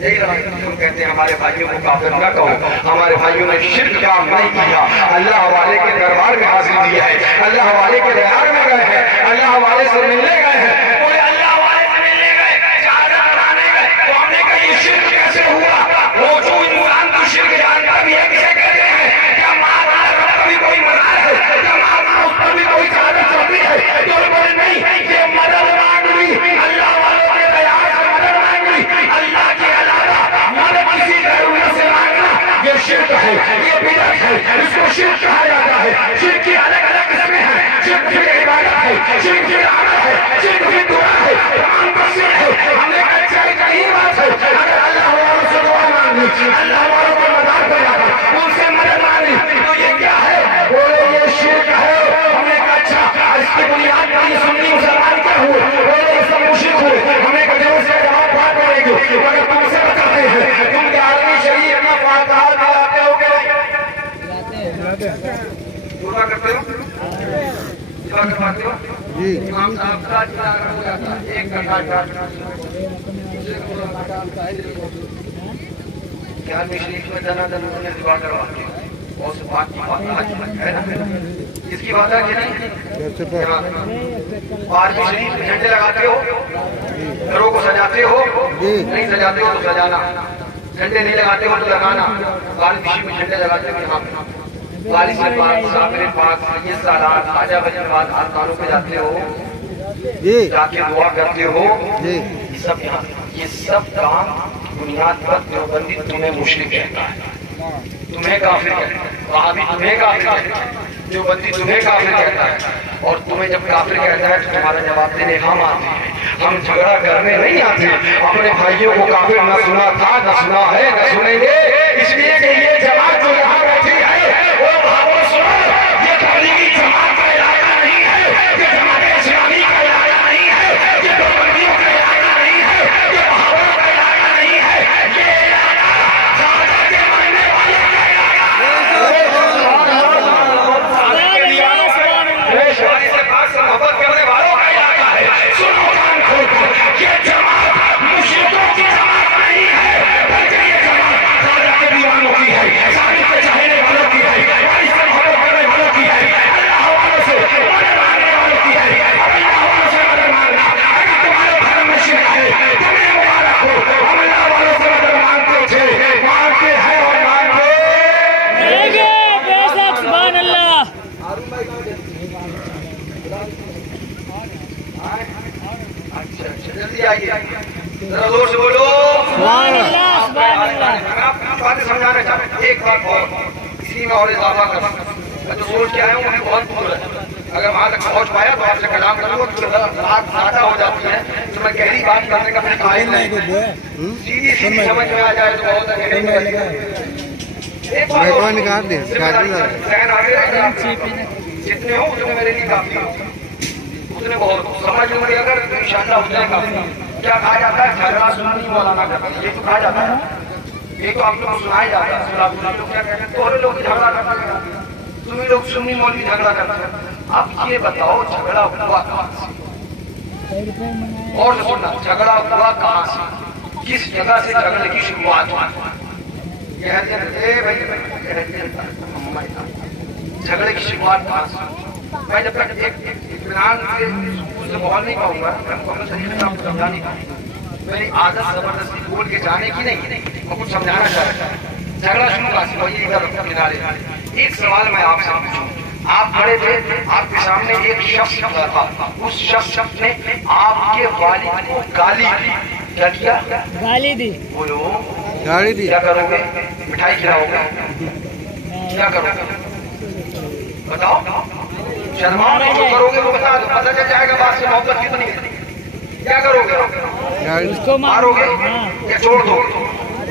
یہی ہم کہتے ہیں ہمارے بھائیوں کو کافر نہ کہو. ہمارے بھائیوں نے شرک کام نہیں کیا. اللہ والے کے دربار میں حاضر دیا ہے. اللہ والے کے دربار میں گئے ہیں. اللہ والے سے ملنے گئے ہیں. کوئی اللہ والے سے ملنے گئے شہادت کرانے گئے تو ہم نے کہا یہ شرک کیسے ہوا. وہ جو انسان کو شرک جانتا بھی ہے کسے کہتے ہیں کیا ماں باپ پر بھی کوئی مزار ہے کیا ماں باپ اس پر بھی کوئی شہادت چلتی ہے تو بولے نہیں یہ مدد مانگ لی اللہ والوں کے دیار سے مدد مانگ لی. اللہ کے علاوہ مدد کسی ضرورت سے مانگنا یہ شرک ہے یہ بدعت ہے. اس کو شرک کہا جاتا ہے. شرک کی الگ الگ قسمیں ہیں. شرک کی عبادت ہے شرک کی عمل ہے شرک کی دعا ہے تمام پر شرک ہے. ہم نے کہا یہی بات ہے اگر اللہ والوں سے دعا مانگی اللہ والوں کو مدد کرنا ان سے مدد مانگی تو یہ کیا ہے بولے یہ شرک ہے. ہم نے کہا اچھا اس کی بنیاد پر یہ سنی مسلمان کیا ہوئے بولے یہ سب مشرک ہوئے. ہم نے کہا جب سے جواب بات کریں گے مگر تم سے بتاتے ہیں تم کے عالمی شریف میں فاتحہ دلاتے ہو گے دعا کرتے ہو دعا کرواتے ہو جی امام صاحب کا دعا ہو جاتا ہے ایک گھنٹہ کیا شریف میں دنا دن نے دعا کرواتے ہیں اور اس بات کی بات ہے نا اس کی بات ہے کہ نہیں. عالمی شریف میں جھنڈے لگاتے ہو گھروں کو سجاتے ہو نہیں سجاتے ہو تو سجانا. جھنڈے نہیں لگاتے ہو تو لگانا. عالمی شریف میں جھنڈے لگاتے ہو یہاں پہ والی سے پاک صابر پاک یہ سالات خواجہ بجے بعد آستانوں پہ جاتے ہو جا کے دعا کرتے ہو. یہ سب کام بنیاد پر دیوبندی تمہیں مشرک کہتا ہے تمہیں کافر کہتا ہے. وہابی تمہیں کافر کہتا ہے دیوبندی تمہیں کافر کہتا ہے. اور تمہیں جب کافر کہتا ہے تو تمہارا جواب دینے ہم آتے ہیں. ہم جھگڑا کرنے نہیں آتے. اپنے بھائیوں کو کافر نہ سنا تھا نہ سنا ہے نہ سنیں گے. اس لیے کہ یہ جماعت جو یہاں بیٹھی ہے وہ بھاگو سنو یہ تبلیغی جماعت اچھا جلدی آئیے ذرا زور سے بولو آپ باتیں سمجھانا چاہتے ہیں. ایک بات اور اسی میں اور اضافہ کروں میں تو سوچ کے آیا ہوں مجھے بہت دور ہے اگر وہاں تک پہنچ پایا تو آپ سے کلام کروں تو بات زیادہ ہو جاتی ہے تو میں گہری بات کرنے کا پھر قائل نہیں سیدھی سیدھی سمجھ میں آ جائے تو بہت گہری جتنے ہو اتنے میرے لیے کافی ہو اتنے بہت سمجھ میں اگر انشاءاللہ اتنے کافی. کیا کہا جاتا ہے جھگڑا سنی مولانا کرتا ہے یہ تو کہا جاتا ہے یہ تو آپ لوگ کو سنایا جاتا ہے لوگ کیا کہتے ہیں تمہارے لوگ جھگڑا کرتے ہیں تمہیں لوگ سنی مولوی جھگڑا کرتے ہیں. آپ یہ بتاؤ جھگڑا ہوا کہاں سے اور سننا جھگڑا ہوا کہاں سے کس جگہ سے جھگڑے کی شروعات جھگڑے کی شروعات کہاں سے. میں جب تک ایک اطمینان سے بول نہیں پاؤں گا سمجھا نہیں پاؤں میری عادت زبردستی بول کے جانے کی نہیں میں کچھ سمجھانا چاہتا ہوں. جھگڑا شروع کا ایک سوال میں آپ سے پوچھوں آپ کھڑے تھے آپ کے سامنے ایک شخص کھڑا تھا اس شخص نے آپ کے والد کو گالی دی. کیا کیا؟ گالی دی. بولو گالی دی. کیا کرو گے؟ مٹھائی کھلاؤ گے؟ کیا کرو گے بتاؤ؟ شرماؤ نہیں جو کرو گے وہ بتا دو پتہ چل جائے گا بات سے محبت کتنی ہے. کیا کرو گے؟ مارو گے یا چھوڑ دو؟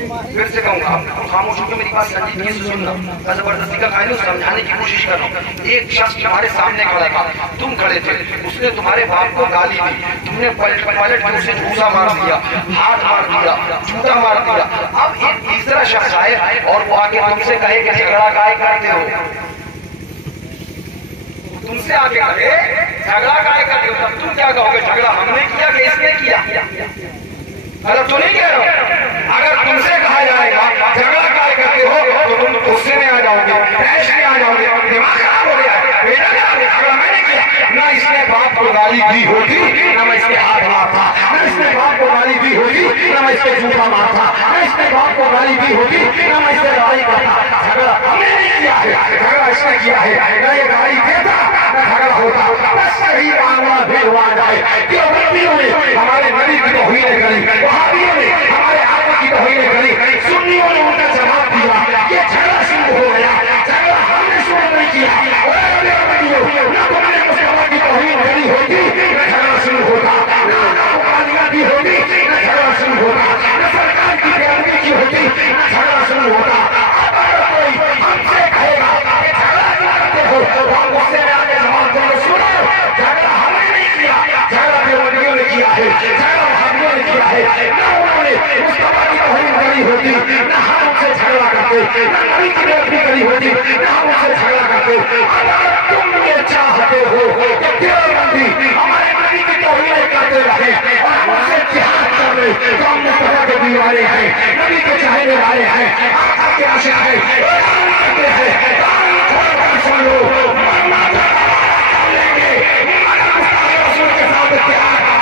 پھر سے کہوں گا خاموش ہو کے میری بات سنجیدگی سے سننا میں زبردستی کا قائل ہوں سمجھانے کی کوشش کر رہا ہوں. ایک شخص تمہارے سامنے کھڑا تھا تم کھڑے تھے اس نے تمہارے باپ کو گالی دی تم نے پلٹ کر اسے جھوسا مار دیا ہاتھ مار دیا جوتا مار دیا. اب ایک تیسرا شخص آئے اور وہ آگے تم سے کہے کہ جھگڑا کائے کرتے ہو تم سے آگے کہے جھگڑا کائے کرتے ہو تب تم کیا کہو گے جھگڑا ہم نے کیا کہ اس نے کیا؟ غلط تو نہیں کہہ رہا ہوں. اگر تم سے کہا جائے گا جھگڑا کائے کرتے ہو تو تم غصے میں آ جاؤ گے پیش میں آ جاؤ گے دماغ خراب ہو گیا بیٹا جھگڑا میں نے کیا نہ اس نے باپ کو گالی دی ہوگی نہ میں اس کے ہاتھ مارتا نہ اس نے باپ کو گالی دی ہوگی نہ میں اس کے جوتا مارتا نہ اس نے باپ کو گالی دی ہوگی نہ میں اس سے لڑائی کرتا. جھگڑا ہم نے نہیں کیا ہے جھگڑا اس نے کیا ہے نہ یہ گالی دیتا نہ جھگڑا ہوتا. بس صحیح معاملہ بھیڑ ہوا جائے کہ امتیوں نے ہمارے نبی کی توہین کری وہابیوں نے ہمارے آقا کی توہین کری سنیوں نے ان کا جواب دیا یہ جھگڑا شروع ہو گیا. جھگڑا ہم نے شروع نہیں کیا نہ تم نے مسلمان کی توہین کری ہوتی نہ جھگڑا شروع ہوتا نہ مقابلہ دی ہوتی نہ جھگڑا شروع ہوتا نہ سرکار کی بیانگی کی ہوتی نہ جھگڑا شروع ہوتا. اگر کوئی ہم سے کہے گا کہ جھگڑا کیا کرتے ہو تو ہم اس سے آگے جواب دیں گے سنو جھگڑا ہم نے نہیں کیا جھگڑا بیانگیوں نے کیا ہے جھگڑا وہابیوں نے کیا ہے. نہ انہوں نے مصطفیٰ کی توہین کری ہوتی نہ ہم ان سے جھگڑا کرتے نہ نبی کی بیانگی کری ہوتی نہ ہم ان سے جھگڑا کرتے. اگر تم یہ چاہتے ہو کہ دیوبندی ہمارے نبی کی توہین کرتے رہے اور ہم ان سے جہاد کر لیں تو ہم مصطفیٰ کے دیوانے ہیں نبی کے چاہنے والے ہیں آقا کے عاشق ہیں اعلان کرتے ہیں سن لو مرنا کر لیں گے مگر مصطفیٰ رسول کے ساتھ اتحاد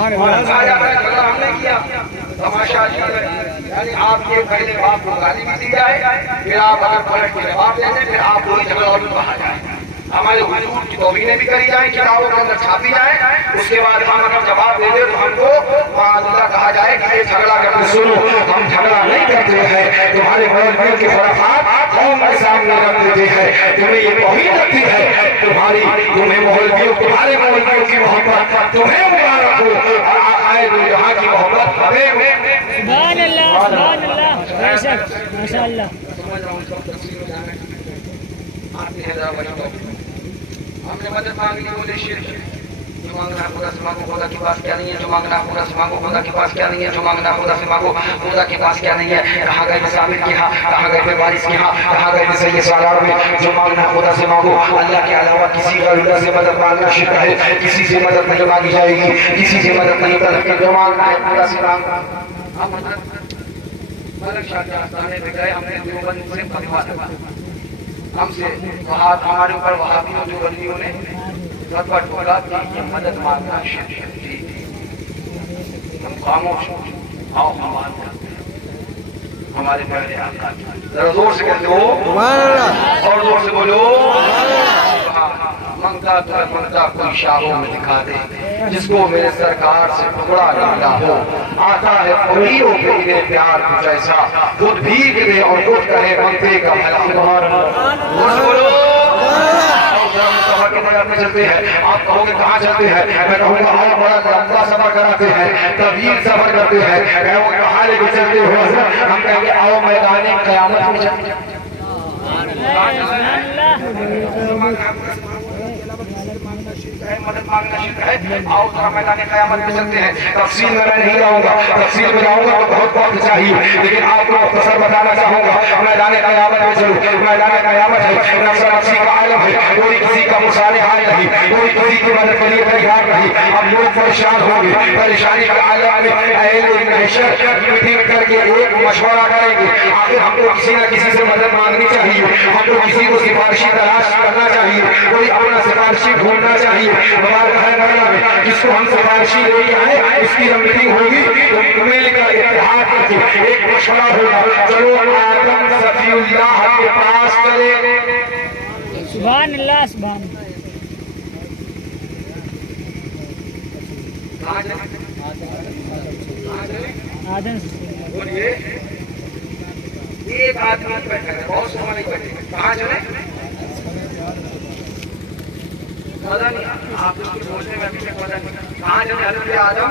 ہم نے کیا تماشا یعنی آپ کے پہلے باپ کو گالی بھی دی جائے پھر آپ اگر پلٹ کے جواب دیں دیں پھر آپ وہی جھگڑا اور کہا جائے ہمارے حضور کی توہینیں بھی کری جائیں کتابوں کے اندر چھاپی جائے اس کے بعد ہم اگر جواب دے دیں تو ہم کو معذلہ کہا جائے کہ یہ جھگڑا کرتے سنو ہم جھگڑا نہیں کرتے ہیں تمہارے مولویوں کے خرافات قوم کے سامنے رکھ دیتے ہیں تمہیں یہ توہین لگتی ہے تمہیں مولویوں تمہارے مولویوں کی محبت تمہیں مبارک ہو آئے دو یہاں کی محبت ہمیں سبحان اللہ بے شک ماشاء اللہ. ہم نے مدد مانگی بولے شرک جو مانگنا خدا سے مانگو خدا کے پاس کیا نہیں ہے جو مانگنا خدا سے مانگو خدا کے پاس کیا نہیں ہے جو مانگنا خدا سے مانگو خدا کے پاس کیا نہیں ہے. کہاں گئے تھے ثابت کے ہاں کہاں گئے تھے وارث کے ہاں کہاں گئے تھے سید سالار میں جو مانگنا خدا سے مانگو اللہ کے علاوہ کسی غیر اللہ سے مدد مانگنا شرک ہے. کسی سے مدد نہیں مانگی جائے گی کسی سے مدد نہیں طلب کی جو مانگنا ہے خدا سے مانگو. ہم ملک شاہ کے آستانے پہ گئے ہم نے دیوبند سے فتویٰ لگا ہم سے ہمارے اوپر وہابیوں جو ولیوں نے فتویٰ ٹھوکا کہ یہ مدد مانگنا شرک ہے. ہم خاموش آؤ ہم بات کرتے ہیں ہمارے پہلے آقا ذرا زور سے کہتے ہو سبحان اللہ اور زور سے بولو منگتا تو منگتا کوئی شاہوں میں دکھا دے جس کو میرے سرکار سے ٹکڑا ڈالا ہو آتا ہے فقیروں کے لیے پیار کچھ ایسا خود بھیگ دے اور خود کرے منگتے کا بھلا سبحان اللہ بولو سفر کے بڑے اپنے چلتے ہیں آپ کہو گے کہاں چلتے ہیں میں کہوں گا آؤ بڑا لمبا سفر کراتے ہیں طویل سفر کرتے ہیں کہوں گے کہاں لے کے چلتے ہو ہم کہیں گے آؤ میدان قیامت میں چلتے ہیں مدد مانگنا شرک ہے آؤ ذرا میدان قیامت میں چلتے ہیں تفصیل میں نہیں جاؤں گا تفصیل میں جاؤں گا تو بہت وقت چاہیے لیکن آپ کو مختصر بتانا چاہوں گا میدان قیامت میں چلو میدان قیامت ہے نفس نفسی کا عالم ہے کوئی کسی کا مصالح حال نہیں کوئی کسی کی مدد کے لیے تیار نہیں اب لوگ پریشان ہوں گے پریشانی کا عالم میں اہل محشر میٹنگ کر کے ایک مشورہ کریں گے آخر ہم کو کسی نہ کسی سے مدد مانگنی چاہیے ہم کو کسی کو سفارشی تلاش کرنا چاہیے کوئی اپنا سفارشی ڈھونڈنا چاہیے جس کو ہم سفارشی لے کے آئے اس کی جب میٹنگ ہوگی تو مل کر اتحاد کر کے ایک مشورہ ہوگا چلو آدم صفی اللہ کے پاس چلے سبحان اللہ سبحان آدم بولیے ایک آدمی بیٹھا ہے بہت سوال نہیں بیٹھے کہاں چلے مزہ نہیں آپ اس کی سوچنے میں ابھی تک مزہ نہیں کہاں چلے حضرت آدم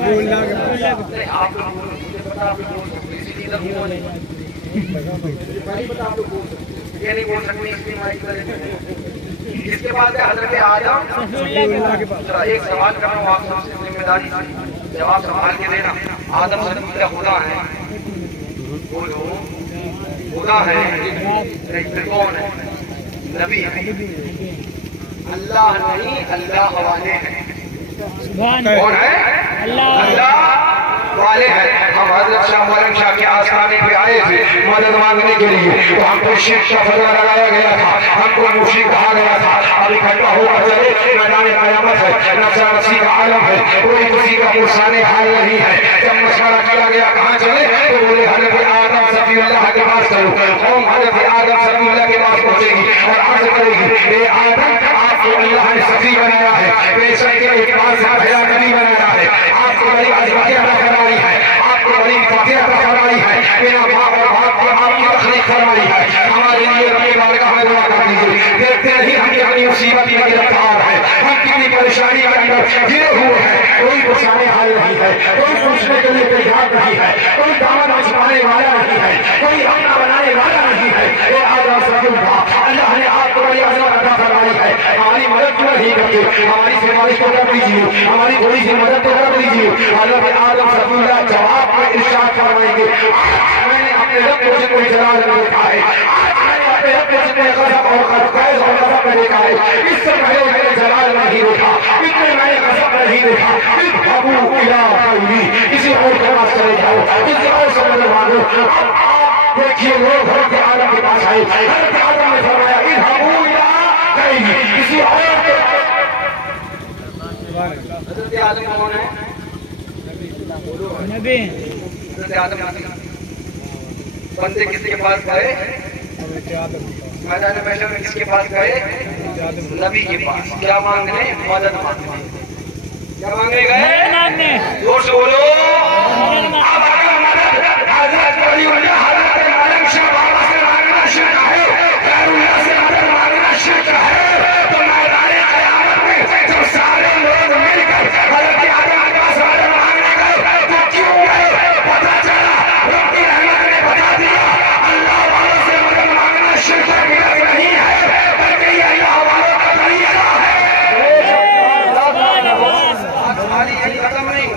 نہیں آپ لوگ مجھے پتا آپ لوگ بول سکتے اسی لیے ادھر بول نہیں پتا آپ لوگ بول سکتے یہ نہیں بول سکتے اس کی مائک کریں اس کے بعد ہے حضرت آدم ذرا ایک سوال کر رہا ہوں آپ سب سے ذمہ داری جواب سنبھال کے دینا آدم سے خدا ہے بولو خدا ہے کون ہے نبی ہے اللہ نہیں اللہ والے ہیں کون ہے اللہ والے ہیں ہم حضرت شاہ مرم شاہ کے آسانے پہ آئے تھے مدد مانگنے کے لیے تو ہم کو شیخ کا فتوہ لگایا گیا تھا ہم کو مشرک کہا گیا تھا اب اکٹھا ہوا چلے میدان قیامت ہے نفس نفسی کا عالم ہے کوئی کسی کا پرسان حال نہیں ہے جب مشورہ کیا گیا کہاں چلے تو بولے حضرت آدم صفی اللہ کے پاس چلو قوم حضرت آدم صفی اللہ کے پاس پہنچے گی اور عرض کرے گی اے آدم آپ کو اللہ نے صفی بنایا ہے بے شک کے ایک بار سے بھیا نبی بنایا ہے آپ کو بڑی عظمت عطا فرمائی ہے آپ کو بڑی فتح عطا فرمائی ہے میرا باپ اور باپ کو آپ کی تخلیق فرمائی ہے ہمارے لیے ربی بارگاہ میں دعا کر دیجیے دیکھتے نہیں ہم کتنی مصیبت میں گرفتار ہے ہم کتنی پریشانی کے اندر گرے ہوئے ہیں کوئی پریشانی حل نہیں ہے کوئی پوچھنے کے لیے تیار نہیں ہے کوئی دامن چھپانے والا نہیں ہے کوئی اپنا بنانے والا نہیں ہے اے آدم صلی اللہ نے آپ کو بڑی عظمت عطا فرمائی ہے ہماری مدد کیوں نہیں کرتے ہماری سفارش کو کر دیجیے ہماری تھوڑی سی مدد کو کر دیجیے حضرت آدم صلی اللہ جواب میں ارشاد فرمائیں گے میں نے اپنے رب کو کوئی جلال نہیں دیکھا ہے میں نے اپنے رب کو غضب اور فیض اور غضب میں دیکھا ہے اس سے پہلے میں نے جلال نہیں دیکھا اس میں نے غضب نہیں دیکھا ابو الہ قومی کسی اور کے پاس چلے جاؤ کسی اور سے مدد مانگو دیکھیے لوگ حضرت آدم کے پاس آئے حضرت آدم نے فرمایا ابو الہ قومی کسی اور کے حضرت آدم کون ہے نبی حضرت آدم بندے کس کے پاس گئے میدان محشر میں کس کے پاس گئے نبی کے پاس کیا مانگنے مدد مانگنے کیا مانگنے گئے زور سے بولو حضرت ولی اللہ حضرت عالم شاہ بابا سے مانگنا شرک ہے خیر اللہ سے مدد مانگنا شرک ہے تو میدان قیامت میں جب سارے لوگ مل کر حضرت آدم کے پاس مدد مانگنے گئے تو کیوں گئے پتہ چلا رب کی رحمت نے بتا دیا اللہ والوں سے مدد مانگنا شرک نہیں ہے بلکہ یہ اللہ والوں کا طریقہ ہے ختم نہیں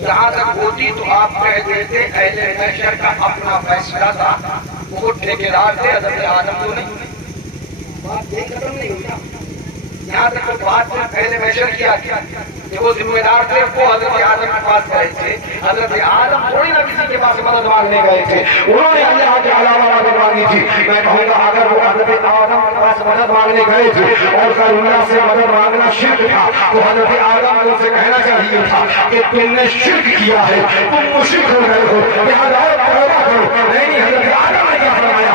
جہاں تک ہوتی تو آپ کہہ دیتے اہل محشر کا اپنا فیصلہ تھا وہ ٹھیکیدار تھے حضرت آدم تو نہیں بات یہ ختم نہیں ہوتا یہاں تک تو بات اہل محشر کیا کہ وہ ذمہ دار تھے، وہ حضرت آدم کے پاس گئے تھے. حضرت آدم تھوڑی نہ کسی کے پاس مدد مانگنے گئے تھے، انہوں نے اللہ کے علاوہ مدد مانگی تھی. میں کہوں گا اگر وہ حضرت آدم کے پاس مدد مانگنے گئے تھے اور کل اللہ سے مدد مانگنا شرک تھا تو حضرت آدم کو سے کہنا چاہیے تھا کہ تم نے شرک کیا ہے، تم مشرک ہو گئے ہو، لہذا توبہ کرو. نہیں، حضرت آدم نے کیا فرمایا؟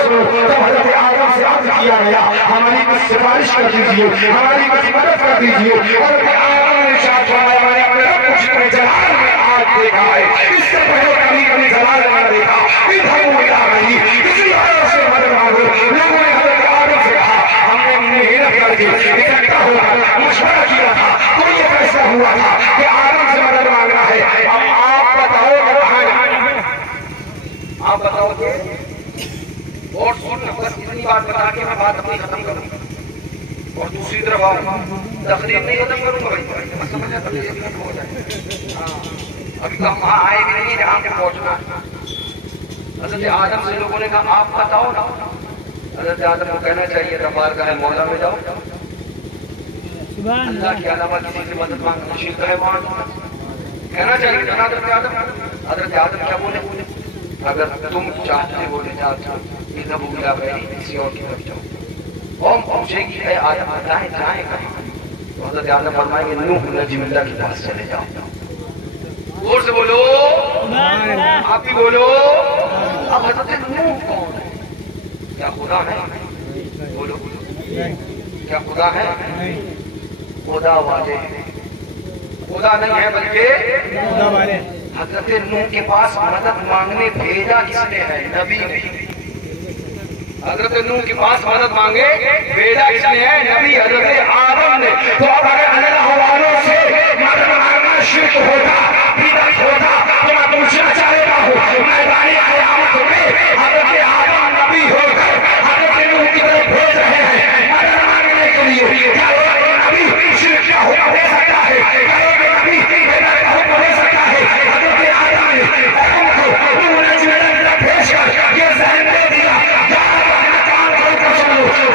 جب حضرت آدم سے عرض کیا گیا ہماری کچھ سفارش کر دیجیے، ہماری کچھ مدد کر دیجیے، حضرت آدم نے ارشاد فرمایا میں نے اپنے رب کو شکر جلال میں آج دیکھا ہے، اس سے پہلے کبھی کبھی جلال میں نہ دیکھا. ادھر وہ ملا رہی اسی وجہ سے مدد مانگو. لوگوں نے حضرت آدم سے کہا ہم نے محنت کر کے اکٹھا ہو کر مشورہ کیا تھا تو یہ فیصلہ ہوا تھا کہ آدم سے مدد مانگنا ہے. اب آپ بتاؤ آپ بتاؤ کہ اور بس اتنی بات بتا کے میں بات اپنی ختم کروں اور دوسری طرف تقریر نہیں ختم کروں گا. بھائی سمجھ ہو جائے. ابھی تو ہم وہاں آئے بھی نہیں جہاں پہ پہنچنا. حضرت آدم سے لوگوں نے کہا آپ بتاؤ نا. حضرت آدم کو کہنا چاہیے تھا بارگاہ مولا میں جاؤ، اللہ کے علاوہ کسی سے مدد مانگنا شرک ہے. وہاں کہنا چاہیے تھا حضرت آدم. حضرت آدم کیا بولے؟ اگر تم چاہتے ہو نجات اذهبوا الى غيري، کسی اور کی طرف جاؤ. قوم پوچھے گی اے آدم جائیں کہاں؟ تو حضرت آدم فرمائیں گے نوح نجم اللہ کے پاس چلے جاؤ. زور سے بولو، آپ بھی بولو. اب حضرت نوح کون ہے؟ کیا خدا ہے؟ بولو کیا خدا ہے؟ خدا والے خدا نہیں ہے بلکہ حضرت نوح کے پاس مدد مانگنے بھیجا کس نے ہے؟ نبی نے. حضرت نوح کے پاس مدد مانگے بھیجا کس نے ہے؟ نبی حضرت آدم نے. تو اب اگر اللہ والوں سے مدد مانگنا شرک ہوتا، بدعت ہوتا تو میں پوچھنا چاہتا ہوں میدان قیامت میں حضرت آدم نبی ہو کر حضرت نوح کی طرف بھیج رہے ہیں مدد مانگنے کے لیے. کیا وہ نبی شرک کا حکم دے سکتا ہے؟ کیا وہ نبی بدعت کا حکم دے سکتا ہے؟ حضرت آدم نے حکم کو نوح نے جنت بھیج کر یہ ذہن دے دیا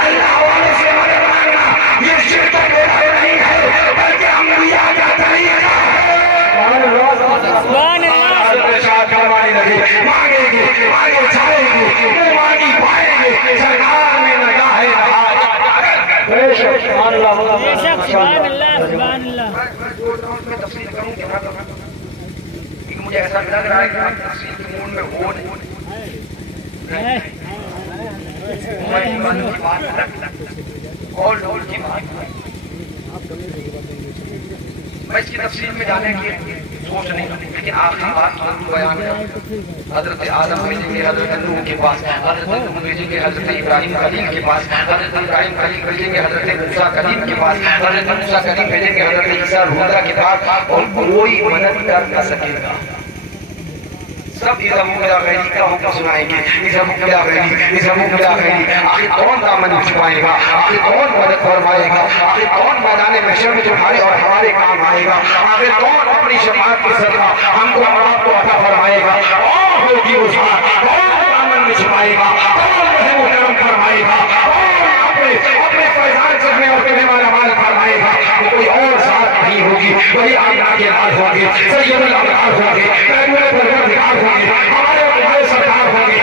اللہ والوں سے مدد مانگنا یہ شرک نہیں ہے بلکہ انبیاء کا طریقہ ہے. مانگیں گے آگے جائیں گے منہ مانگی پائیں گے سرکار میں نگاہ میں تفصیل کروں کیا کیونکہ مجھے ایسا لگ رہا ہے کہ آپ تفصیل کے موڈ میں ہو نہیں. اور لوگ کی بات میں اس کی تفصیل میں جانے کی سوچ نہیں کروں، لیکن آخری بات بیان ہے. حضرت آدم بھیجیں گے حضرت نوح کے پاس، حضرت نوح بھیجیں گے حضرت ابراہیم خلیل کے پاس، حضرت ابراہیم خلیل بھیجیں گے حضرت موسیٰ کلیم کے پاس، حضرت موسیٰ کلیم بھیجیں گے حضرت عیسیٰ روح اللہ کے پاس، اور کوئی مدد کر نہ سکے گا. سب اذهبوا الى غيري کا حکم سنائیں گے. اذهبوا الى غيري، اذهبوا الى غيري. آخر کون دامن چھپائے گا؟ آخر کون مدد فرمائے گا؟ آخر کون میدان محشر میں تمہارے اور ہمارے کام آئے گا؟ آخر کون اپنی شفاعت کے صدقہ ہم کو اور آپ کو عطا فرمائے گا؟ کون ہوگی وہ ذات؟ کون دامن میں چھپائے گا؟ کون رحم و کرم فرمائے گا؟ کون اپنے فیضان چڑھنے اور کہنے والا مال فرمائے گا؟ کوئی اور ذات نہیں ہوگی. وہی آمنہ کے لال ہوں گے، سید الابرار ہوں گے، محبوب پروردگار ہوں گے، ہمارے تمہارے سرکار ہوں گے.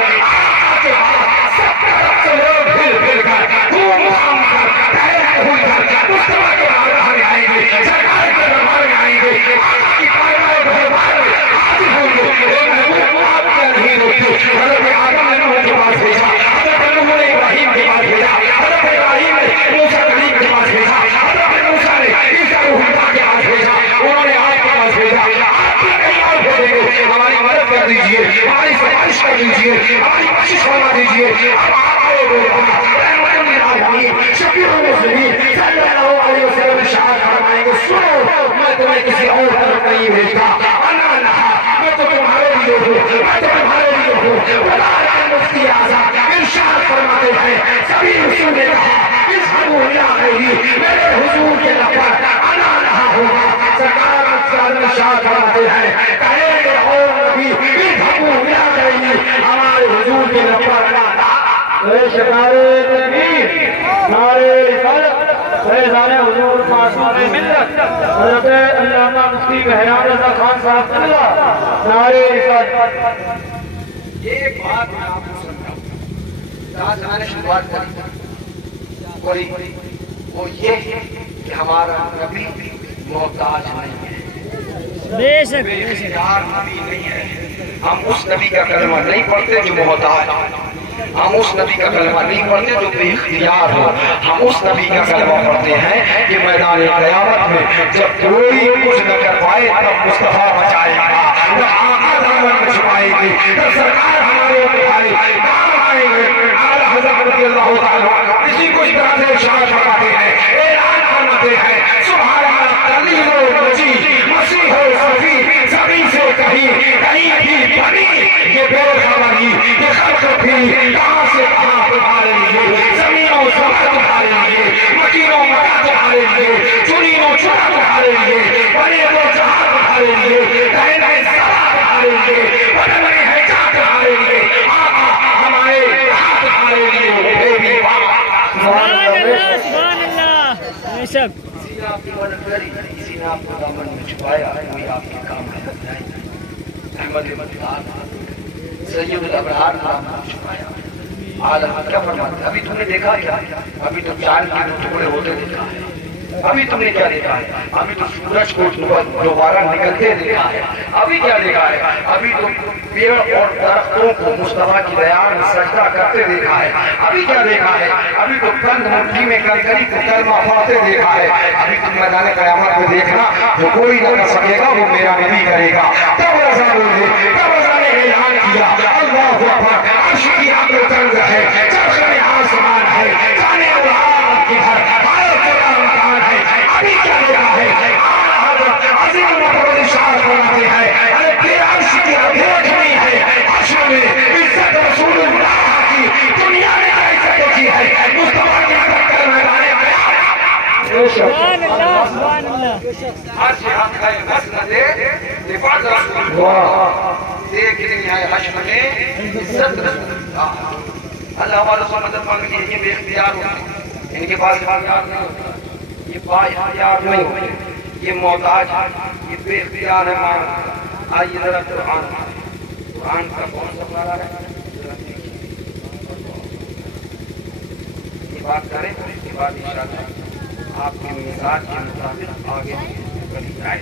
آپ کے بعد سب طرف سے لوگ پھر پھر کر دھوم دھام کر تحریک ہوئی کر مصطفیٰ کے بارگاہ میں آئیں گے، سرکار کے دربار میں آئیں گے. آقا کی پائے دربار میں حاضر ہوں گے. محبوب آپ کا نہیں روکتے. حضرت آدم نے نوح کے پاس بھیجا، حضرت نوح نے ابراہیم کے پاس بھیجا، حضرت ابراہیم نے موسیٰ کلیم کے پاس بھیجا، حضرت موسیٰ نے عیسیٰ روح اللہ کے پاس بھیجا، انہوں نے آپ کے پاس بھیجا. آپ بھی تیار ہو دیں گے، ہماری مدد کر دیجیے، ہماری سفارش کر دیجیے، ہماری بخشش فرما دیجیے. اب آپ آئے ہوئے رحمت للعالمین شفیع المسلمین صلی اللہ علیہ وسلم ارشاد فرمائیں گے سنو میں تمہیں کسی اور طرف نہیں بھیجتا. انا لہا میں تو تمہارے لیے ہوں، میں تو تمہارے لیے ہوں. ولا مفتی اعظم ارشاد فرماتے ہیں سبھی رسول نے کہا اذهبوا الى غیری، میرے حضور کے لفظ انا لہا ہوگا. سرکار ارشاد فرماتے ہیں کہیں گے اور نبی اذهبوا الى غیری، ہمارے حضور کے لفظ انا لہا. شکار تکبیر، نعرہ رسالت. فیضان حضور معصوم ملت حضرت علامہ مفتی بہرام رضا خان صاحب اللہ نعرہ رسالت۔ یہ ایک بات میں آپ کو سمجھاؤں، جہاں سے میں نے شروعات کری وہ یہ ہے کہ ہمارا نبی محتاج نہیں ہے، بے شک بے اختیار نبی نہیں ہے۔ ہم اس نبی کا کلمہ نہیں پڑھتے جو محتاج ہے، ہم اس نبی کا کلمہ نہیں پڑھتے جو بے اختیار ہو، ہم اس نبی کا کلمہ پڑھتے ہیں کہ میدان قیامت میں جب کوئی کچھ نہ کر پائے تب مصطفیٰ بچائے گا، جب آقا دامن میں چھپائے گی، جب سرکار ہمارے بھائی کام آئیں گے۔ اعلیٰ حضرت رضی اللہ تعالیٰ عنہ اسی کو اس طرح سے ارشاد فرماتے ہیں، اعلان فرماتے ہیں، سبحان اللہ تعلیم و مجید مسیح و صفی زمین سے کہیں بھی بنی یہ بے خبری یہ خلق پھری کہاں سے کہاں تمہارے لیے زمین و زمین تمہارے لیے مکین و مکہ تمہارے لیے چنین و چنا تمہارے لیے بڑے و جہاں تمہارے لیے رہے رہے سارا تمہارے لیے بڑے بڑے ہے جا تمہارے لیے آقا ہمارے ہاتھ تمہارے لیے بے بھی سبحان اللہ سبحان اللہ بے شک کسی نے آپ کی مدد کری، کسی نے آپ کو دامن میں چھپایا، کوئی آپ کے کام کا لگ جائے۔ احمد مددگار سید الابرار کا نام چھپایا، عالم کیا فرماتے؟ ابھی تم نے دیکھا کیا؟ ابھی تو چاند کے دو ٹکڑے ہوتے دیکھا ہے، ابھی تم نے کیا دیکھا ہے؟ ابھی تو سورج کو دوبارہ نکلتے دیکھا ہے، ابھی کیا دیکھا ہے؟ ابھی تو پیڑ اور درختوں کو مصطفیٰ کی بیان میں سجدہ کرتے دیکھا ہے، ابھی کیا دیکھا ہے؟ ابھی تو بند مٹھی میں کنکری کو کلمہ پڑھتے دیکھا ہے، ابھی تم میدان قیامت میں دیکھنا جو کوئی نہ کر سکے گا وہ میرا نبی کرے گا۔ تب رضا بولے، تب رضا نے اعلان کیا، اللہ اکبر، عرش کی حق و تنگ ہے، چرخ میں آسمان ہے، جانے اللہ کی ہر آئے تیرا مکان ہے۔ ابھی کیا دیکھا ہے؟ عظیم مقبول اشارہ فرماتے ہیں، ارے تیرا عرش کی بھیٹ نہیں ہے، عرش میں عزت رسول اللہ کی دنیا نے عزت دیکھی ہے، مصطفیٰ کی عزت کر میدان قیامت۔ سبحان اللہ سبحان اللہ عرش حق ہے حسنت لفظ رسول اللہ، دیکھنی ہے حشر میں عزت رسول اللہ۔ اللہ ہمارے سے مدد مانگنی ہے، یہ بے اختیار ہوتے، ان کے پاس اختیار نہیں ہوتا، یہ با اختیار نہیں ہوتے، یہ محتاج ہے، یہ بے اختیار ہے مانگ۔ آئیے ذرا قرآن کا کون سا پارہ ہے؟ یہ بات کریں تو اس کے بعد انشاءاللہ آپ کے مزاج کے مطابق آگے کری جائے۔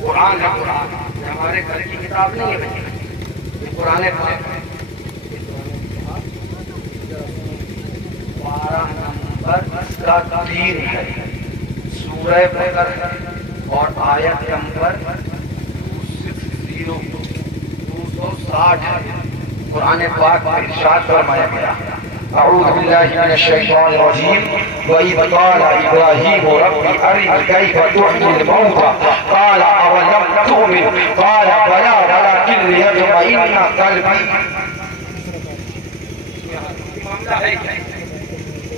قرآن ہے، قرآن یہ ہمارے گھر کی کتاب نہیں ہے، یہ قرآن پاک ہے۔ پارہ نمبر اس کا 3 ہے، سورہ بقرہ ہے اور آیت نمبر 260 ہے۔ قرآن پاک میں ارشاد فرمایا گیا، اعوذ باللہ من الشیطان الرجیم، وَإِذْ قَالَ إِبْرَاهِيمُ رَبِّ أَرِنِي كَيْفَ تُحْيِي الْمَوْتَى قَالَ أَوَلَمْ تُؤْمِنْ قَالَ بَلَىٰ وَلَٰكِن لِيَطْمَئِنَّ قَلْبِي۔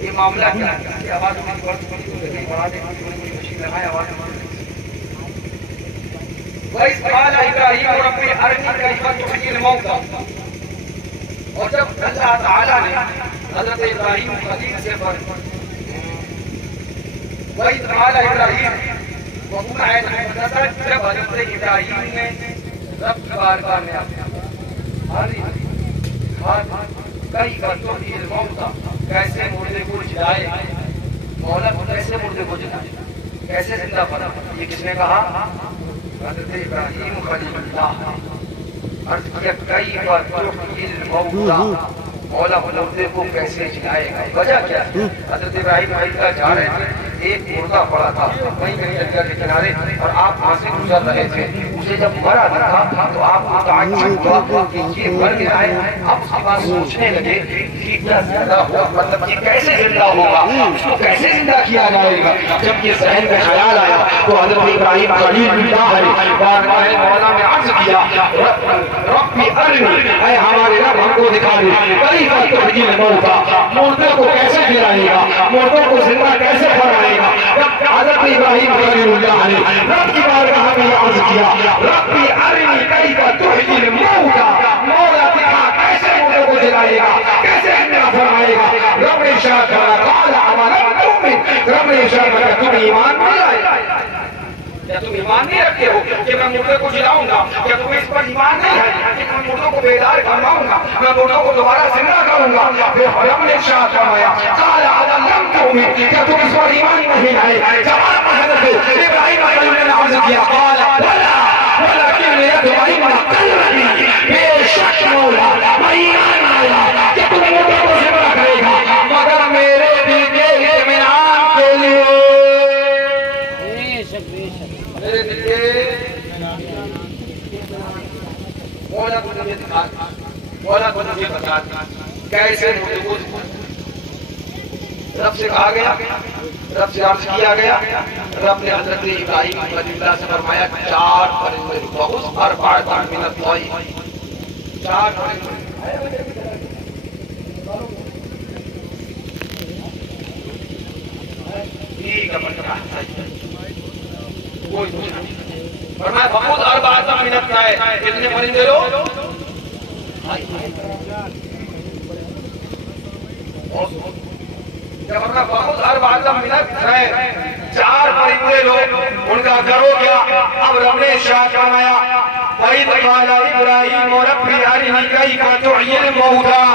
یہ معاملہ کیا ہے؟ یہ آواز میں بڑھا دیں، مشین لگائے آواز میں۔ وَإِذْ قَالَ إِبْرَاهِيمُ رَبِّ أَرِنِي كَيْفَ تُحْيِي الْمَوْتَى، اور جب اللہ تعالیٰ نے حضرت ابراہیم خلیل سے وَإِذْ قَالَ إِبْرَاهِيمُ وَهُوَ عِندَ جب حضرت ابراہیم نے رب کی بارگاہ میں کئی باتوں کی الموتى، کیسے مردے کو جلائے، مولا کیسے مردے کو جلائے، کیسے زندہ بنا، یہ کس نے کہا؟ حضرت ابراہیم خلیل اللہ۔ عرض کیا کئی باتوں کی الموتى، مولا مردے کو کیسے جلائے گا، وجہ کیا ہے؟ حضرت ابراہیم علیہ جا رہے تھے، ایک مردہ پڑا تھا وہیں کہیں دریا کے کنارے اور آپ وہاں سے گزر رہے تھے، اسے جب مرا دیکھا تو آپ متعجب ہوا کہ یہ مر گیا ہے۔ اب اس کے بعد سوچنے لگے کہ کیا زندہ ہوا، مطلب یہ کیسے زندہ ہوگا، اس کو کیسے زندہ کیا جائے گا۔ جب یہ ذہن میں خیال آیا تو حضرت ابراہیم خلیل اللہ بارگاہ مولا میں عرض کیا، ربی ارنی، اے ہمارے رب ہم کو دکھا دے، کیف تحیی الموتى، مردے کو کیسے جلائے گا، مردوں کو زندہ کیسے فرمائے گا۔ حضرت ابراہیم خلیل اللہ نے رب کی بارگاہ میں عرض کیا، ربی ارنی کیف تحیی الموتى، مولا دکھا کیسے مردوں کو جلائے گا، کیسے زندہ فرمائے گا۔ رب ارشاد فرمایا، قال اولم تؤمن، رب رب نے ارشاد فرمایا تم ایمان نہیں لائے، کیا تم ایمان نہیں رکھتے ہو کہ میں مردے کو جلاؤں گا؟ کیا تمہیں اس پر ایمان نہیں ہے کہ میں مردوں کو بیدار کرواؤں گا، میں مردوں کو دوبارہ زندہ کروں گا؟ پھر رب نے ارشاد فرمایا قال لم تؤمن، کیا تم اس پر ایمان نہیں لائے؟ جواب حضرت ابراہیم علیہ السلام نے عرض کیا قال بلا ولكن يطمئن قلبي، بے شک مولا میں ایمان لایا کہ تم مردوں کو زندہ کرے گا، مگر میرے دل کے اطمینان کے لیے، میرے دل کے مولا کو مجھے دکھا، مولا کو مجھے بتا کیسے رب سے کہا گیا، رب سے عرض کیا گیا، رب نے حضرت ابراہیم علیہ السلام سے فرمایا 4 پرندے بہت اربعۃ من الطیر، 4 پرندے ٹھیک ہے، کوئی فرمایا بہت اربعۃ من الطیر، کتنے پرندے لو؟ جب اپنا بہت اربعۃ من الطیر، 4 پرندے لو، ان کا کرو کیا؟ اب رب نے ارشاد فرمایا وَإِذْ قَالَ إِبْرَاهِيمُ رَبِّ أَرِنِي كَيْفَ تُحْيِي الْمَوْتَىٰ،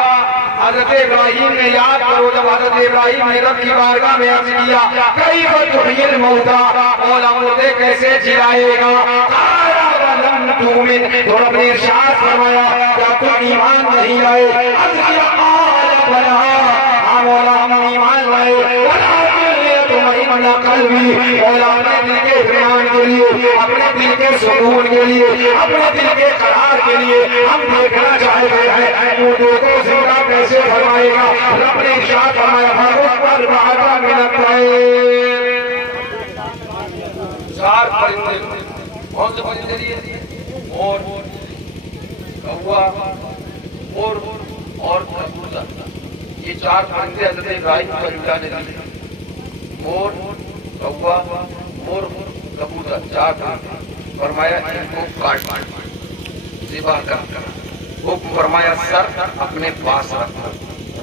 حضرت ابراہیم نے یاد کرو جب حضرت ابراہیم نے رب کی بارگاہ میں عرض کیا کیف تحیی الموتیٰ، مولا مردے کیسے جلائے گا؟ قال ولم تؤمن، تو رب نے ارشاد فرمایا کیا تم ایمان نہیں لائے؟ عرض کیا قال بلا، ہاں مولا ہم ایمان لائے، ولكن ليطمئن قلبي، مولا اپنے دل کے اطمینان کے لیے، اپنے دل کے سکون کے لیے، اپنے دل کے قرار کے لیے ہم دیکھنا چاہتے ہیں مردوں کو زندہ کیسے فرمائے گا؟ رب نے ارشاد فرمایا اربعۃ من الطیر، 4 پرندے، کون سے پرندے لیے؟ مور، کوا، مور اور کبوتر، یہ 4 پرندے حضرت ابراہیم علیہ السلام نے لیے، مور، کوا، مور، کبوتر، 4 پرندے، فرمایا ان کو کاٹ ذبح کر، حکم فرمایا سر اپنے پاس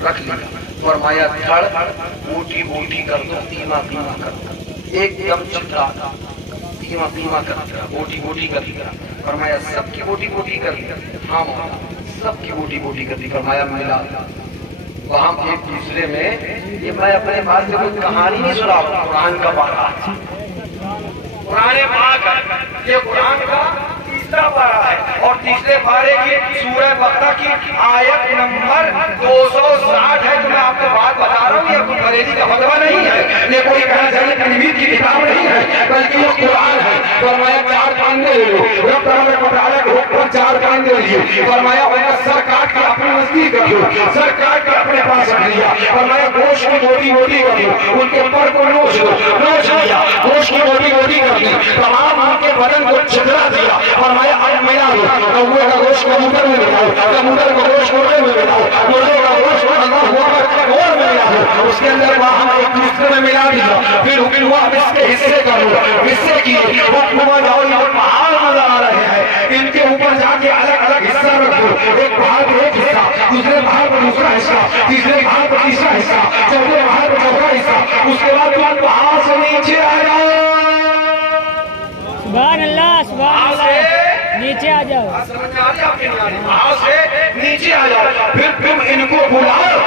رکھ لیا، فرمایا دھڑ موٹی موٹی کر دو، دھیما دھیما کر دو، ایک دم چکا دھیما دھیما کر دیا، موٹی موٹی کر دیا، فرمایا سب کی موٹی موٹی کر دیا، ہاں مولا سب کی موٹی موٹی کر دی، فرمایا ملا وہاں ایک دوسرے میں، یہ میں اپنے پاس سے کوئی کہانی نہیں سنا رہا، قرآن کا پارہ، قرآن پاک، یہ قرآن کا تیسرا پارہ ہے، اور تیسرے پارے کی سورہ بقرہ کی آیت نمبر 260 ہے، جو میں آپ کو بات بتا رہا ہوں، یہ کوئی بریلی کا فتویٰ نہیں ہے، یہ کوئی کہنا چاہیے تنویر کی کتاب نہیں ہے، بلکہ یہ قرآن ہے۔ فرمایا 4 پرندے لے لو، رب تبارک و تعالیٰ کے حکم پر 4 پرندے لیے، فرمایا ان کا سر کاٹ کے اپنے نزدیک رکھ لو، سر کاٹ کے اپنے پاس رکھ لیا، فرمایا گوشت کی موٹی موٹی کر لو، ان کے پر کو نوچ لو، نوچ لیا، گوشت کی موٹی موٹی کر دی، تمام ان کے بدن کو چھترا دیا، فرمایا اب ملا دو، کوے کا گوشت کبوتر میں ملاؤ، کبوتر کا گوشت مرغے میں ملاؤ، مرغے کا گوشت اور میں ملاؤ، اس کے اندر وہاں ایک دوسرے میں ملا دیا، پھر حکم ہوا اب اس کے حصے کر لو، حصے کیے، حکم ہوا جاؤ یہ پہاڑ نظر آ رہے ہیں، ان کے اوپر جا کے الگ الگ حصہ رکھ دو، ایک پہاڑ پر ایک حصہ، دوسرے پہاڑ پر دوسرا حصہ، تیسرے پہاڑ پر تیسرا حصہ، چوتھے پہاڑ پر چوتھا حصہ، اس کے بعد تم پہاڑ سے نیچے آ جاؤ، سبحان اللہ سبحان اللہ، نیچے آ جاؤ، پہاڑ سے نیچے آ جاؤ، پھر تم ان کو بلاؤ،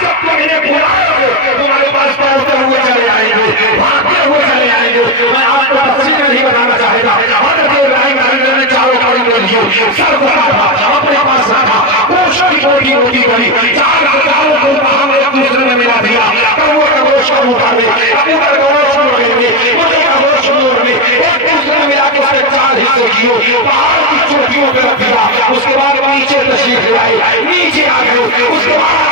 جب تم انہیں بلاؤ تمہارے پاس پہنچتے ہوئے چلے آئیں گے، بھاگتے ہوئے چلے آئیں گے، میں آپ کو تفصیل نہیں بتانا چاہتا، حضرت ابراہیم علیہ السلام نے 4 پرندے لیے، سر کو کاٹا، اپنے پاس رکھا، گوشت کی موٹی موٹی کری، 4 کو ہم ایک دوسرے میں ملا دیا، کوے کا گوشت کبوتر میں، کبوتر کا گوشت مرغے میں، مرغے کا گوشت مور میں، ایک دوسرے میں ملا کے اس کے 4 حصے کیے، پہاڑ کی چوٹیوں پہ رکھ دیا، اس کے بعد نیچے تشریف لے آئے، نیچے آ گئے، اس کے بعد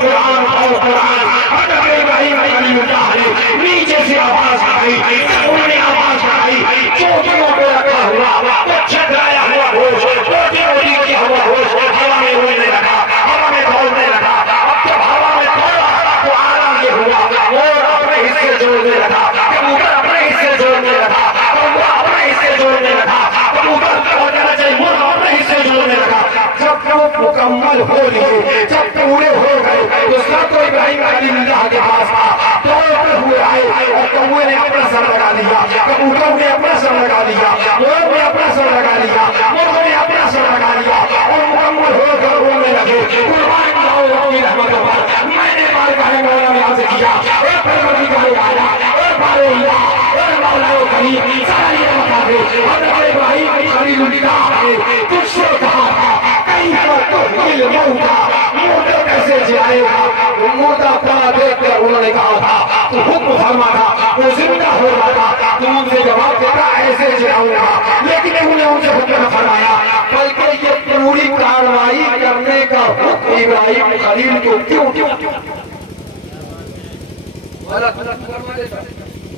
قرآن اور قرآن حضرت ابراہیم علیہ السلام نیچے سے آواز آئی، انہوں نے آواز آئی، چوٹیوں پہ رکھا ہوا چھترایا ہوا گوشت، چوٹی موٹی کیا ہوا گوشت ہوا میں اڑنے لگا، ہوا میں دوڑنے لگا، اب جب ہوا میں دوڑا تو آرام یہ ہوا، اور اپنے حصے جوڑنے لگا، کبوتر اپنے حصے جوڑنے لگا، کوا اپنے حصے جوڑنے لگا، کبوتر کو کہنا چاہیے مرغ اپنے حصے جوڑنے لگا، جب وہ مکمل ہو گئے، جب پورے ہو گئے، تو سر تو ابراہیم خلیل اللہ کے پاس تھا، دوڑتے ہوئے آئے اور کوے نے اپنا سر لگا لیا، کبوتر نے اپنا سر لگا لیا، مور نے اپنا سر لگا لیا، مرغ نے اپنا سر لگا لیا اور مکمل ہو کر رونے لگے، قربان جاؤں کی رحمتوں پر میں نے بارگاہ مولا میں عرض کیا، اے پروردگار اعلیٰ، اے بار اللہ، اے مولا کریم، ساری بتا دے حضرت ابراہیم خلیل اللہ نے تجھ سے کہا تھا کہیں پر تو دل موتا مردے کیسے جائے گا؟ مردہ پڑا دیکھ کر انہوں نے کہا تھا تو حکم فرما تھا وہ زندہ ہو رہا تھا، تو ان سے جواب دیتا ایسے جاؤں گا، لیکن انہوں نے ان سے حکم فرمایا بلکہ یہ پوری کارروائی کرنے کا حکم ابراہیم خلیل کو کیوں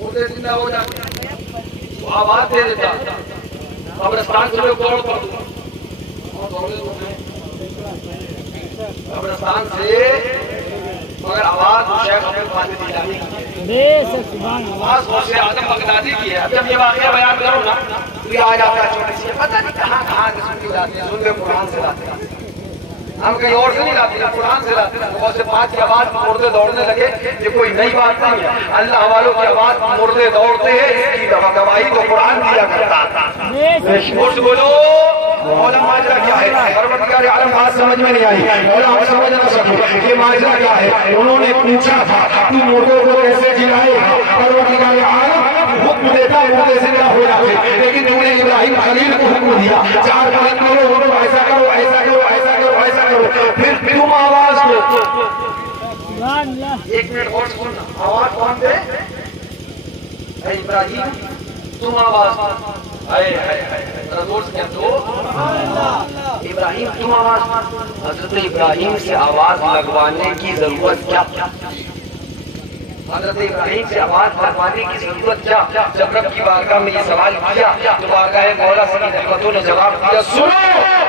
مردے زندہ ہو جاتے وہ آواز دے دیتا قبرستان سے لوگ دوڑ پڑتا قبرستان سے مگر آواز شیخ احمد فاضل جیلانی کی آواز غوث اعظم بغدادی کی ہے۔ اب جب یہ واقعہ بیان کروں نا تو یہ آ جاتا ہے چھوٹی سی، پتہ نہیں کہاں سے سن کے لاتے ہیں، سن کے قرآن سے لاتے ہیں، ہم کہیں اور سے نہیں لاتے ہیں، قرآن سے لاتے ہیں۔ غوث پاک کی آواز مردے دوڑنے لگے، یہ کوئی نئی بات نہیں ہے، اللہ والوں کی آواز مردے دوڑتے ہیں، اس کی گواہی تو قرآن دیا کرتا تھا۔ شور سے بولو مولا ماجرا کیا ہے؟ پروردگار عالم بات سمجھ میں نہیں آئی، مولا ہم سمجھ نہ سکے یہ ماجرا کیا ہے؟ انہوں نے پوچھا تھا تو مردوں کو کیسے جلائے گا؟ پروردگار عالم حکم دیتا مردے زندہ ہو جاتے، لیکن تم نے ابراہیم خلیل کو حکم دیا چار کام کرو، ایسا کرو، ایسا کرو، ایسا کرو، ایسا کرو، پھر تم آواز دو۔ ایک منٹ اور سننا، آواز کون دے؟ اے ابراہیم تم آواز زور سے کہتے ہو ابراہیم تم آواز۔ حضرت ابراہیم سے آواز لگوانے کی ضرورت کیا؟ حضرت ابراہیم سے آواز لگوانے کی ضرورت کیا؟ جب رب کی بارگاہ میں یہ سوال کیا تو بارگاہ مولا سے رحمتوں نے جواب دیا سنو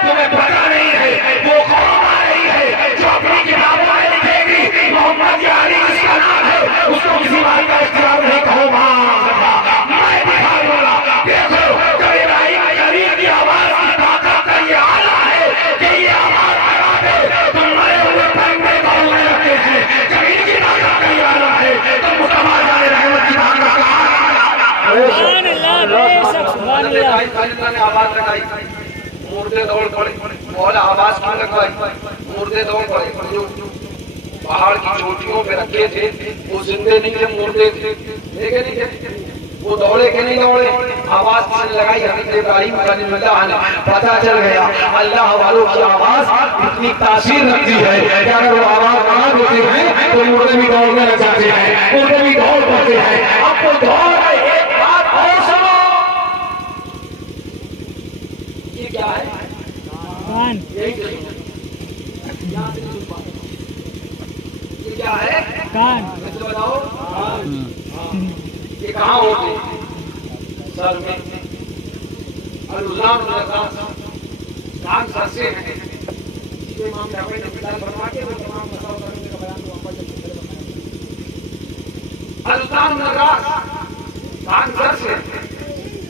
تمہیں پتہ نہیں ہے وہ قوم آ رہی ہے جو اپنی کتابوں میں لکھے گی محمد علی اس کا نام ہے، اس کو کسی بات کا اختیار نہیں کہو میں دکھا دوں گا۔ دیکھو جب ابراہیم خلیل کی آواز کی طاقت کا یہ آلہ ہے کہ یہ آواز لگا دے تم مرے ہوئے پرندے بولنے لگتے ہیں، جب ان کی طاقت کا یہ آلہ ہے تو مصطفیٰ جان رحمت کی طاقت کا سبحان اللہ نے آواز لگائی، مردے دوڑ پڑے، مولا آواز کیوں لگوائی؟ مردے دوڑ پڑے، پہاڑ کی چوٹیوں پہ رکھے تھے وہ زندے نہیں تھے، مردے تھے، دیکھے نہیں تھے وہ دوڑے کہ نہیں دوڑے؟ آواز کس نے لگائی؟ حضرت ابراہیم خلیل اللہ نے۔ پتہ چل گیا اللہ والوں کی آواز اتنی تاثیر رکھتی ہے کہ اگر وہ آواز بنا دیتے ہیں تو مردے بھی دوڑنے لگ جاتے ہیں، مردے بھی دوڑ پڑتے ہیں۔ اب تو دوڑ ہے، ایک بات اور سنو، یہ کیا ہے؟ یہ کیا ہے؟ بتاؤ یہ کہاں ہوتے؟ سر میں الزام کان سر سے ہے۔ امام جعفر نے مثال فرما کے وہ تمام مسائل کرنے کا بیان کو واپس الزام نراس کان سر سے،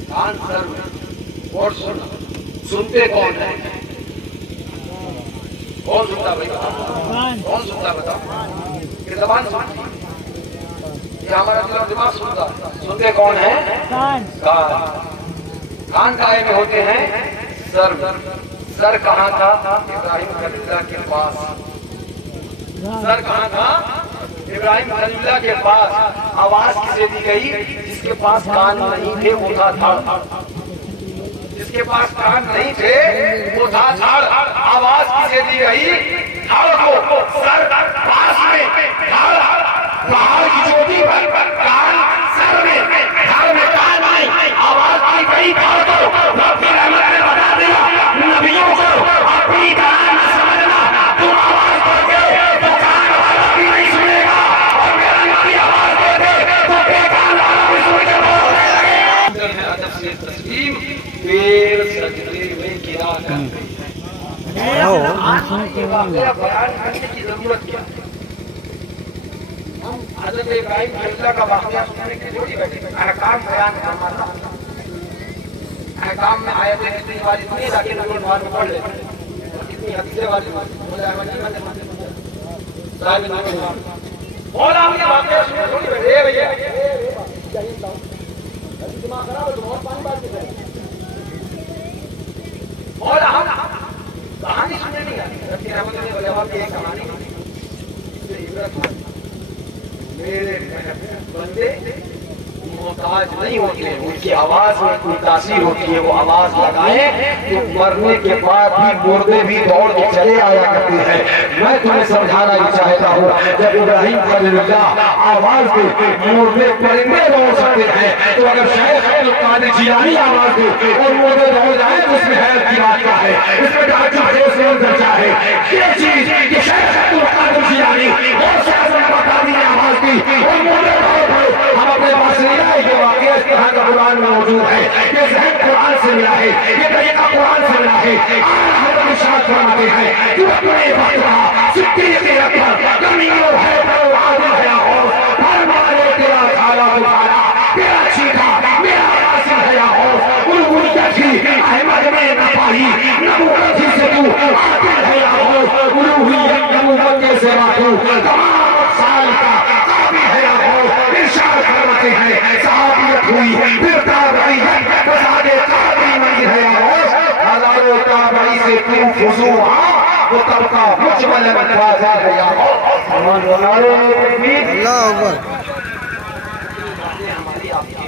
کان سر میں اور سنتے کون ہے؟ کون سنتا بھائی؟ کون سنتا بتاؤ؟ یہ زبان سنتی، یہ ہمارا دل اور دماغ سنتا، سنتے کون ہیں؟ کان۔ کان کائے میں ہوتے ہیں سر میں۔ سر کہاں تھا؟ ابراہیم خلیل اللہ کے پاس۔ سر کہاں تھا؟ ابراہیم خلیل اللہ کے پاس۔ آواز کسے دی گئی؟ جس کے پاس کان نہیں تھے وہ تھا دھڑ، جس کے پاس کان نہیں تھے وہ تھا دھڑ۔ آواز کسے دی گئی؟ دھڑ کو۔ سر پاس میں، دھڑ پہاڑ کی چوٹی پر، کان سر میں، دھڑ میں کان نہیں۔ آواز کی گئی دھڑ کو۔ رب کی رحمت نے بتا دیا نبیوں کو اپنی طرح نہ سمجھنا، تم آواز دو گے تو کان والا بھی نہیں سنے گا، اور میرا نبی آواز دے دے تو بے کان والا بھی سن کے بولنے لگے۔ ادب سے تسلیم پیر سجدے میں گرا کر یہ واقعہ بیان کرنے کی ضرورت کیا؟ ہم حضرت ابراہیم خلیل اللہ کا واقعہ سننے کے لیے بیٹھے، احکام بیان کرنا، احکام میں آیتیں اتنی والی نہیں تاکہ نبی بار میں پڑھ لیں، اتنی حدیثیں والی مولا ہم نے واقعہ سنے تھوڑی بیٹھے بھیا مولا ہم کہانی سننے نہیں آتی رحمت اللہ جواب کی ایک کہانی میرے بندے محتاج نہیں ہوتے ہیں، ان کی آواز میں کوئی تاثیر ہوتی ہے، وہ آواز لگائیں تو مرنے کے بعد بھی مردے بھی دوڑ کے چلے آیا کرتے ہیں۔ میں تمہیں سمجھانا یہ چاہتا ہوں، جب ابراہیم خلیل اللہ آواز دے مردے پرندے دوڑ سکتے ہیں تو اگر شیخ القادر جیلانی آواز دے اور مردے دوڑ جائیں تو اس میں حیرت کی بات کیا ہے؟ اس میں ڈاکٹر چاہے اس میں درجہ ہے یہ چیز کہ شیخ القادر جیلانی اور شیخ القادر نے آواز دی اور مردے دوڑ گئے۔ ہم اپنے پاس نہیں آئے کہ واقعہ اس کے ہاں کا قرآن میں موجود ہے، یہ ذہن قرآن سے ملا ہے، یہ طریقہ قرآن سے ملا ہے۔ حضرت ارشاد فرماتے ہیں کہ اپنے واقعہ صدیق اکبر کمیوں ہے پر عادل ہے اور فرمانے تیرا کھالا بکھالا تیرا چیخا میرا قاسم ہے اور الوحیت ہی احمد میں نہ پائی نبوت ہی سے تو عادل ہے اور الوحیت نبوت کے سوا تو تمام سال کا قابل ہے اور ارشاد فرماتے ہیں صحابیت ہوئی پھر تابعیت فساد قابل منی ہے اور ہزاروں تابعی سے کیوں خضوعا وہ طبقہ مجمل متوازا ہے یا اللہ اکبر۔ ہماری آپ کی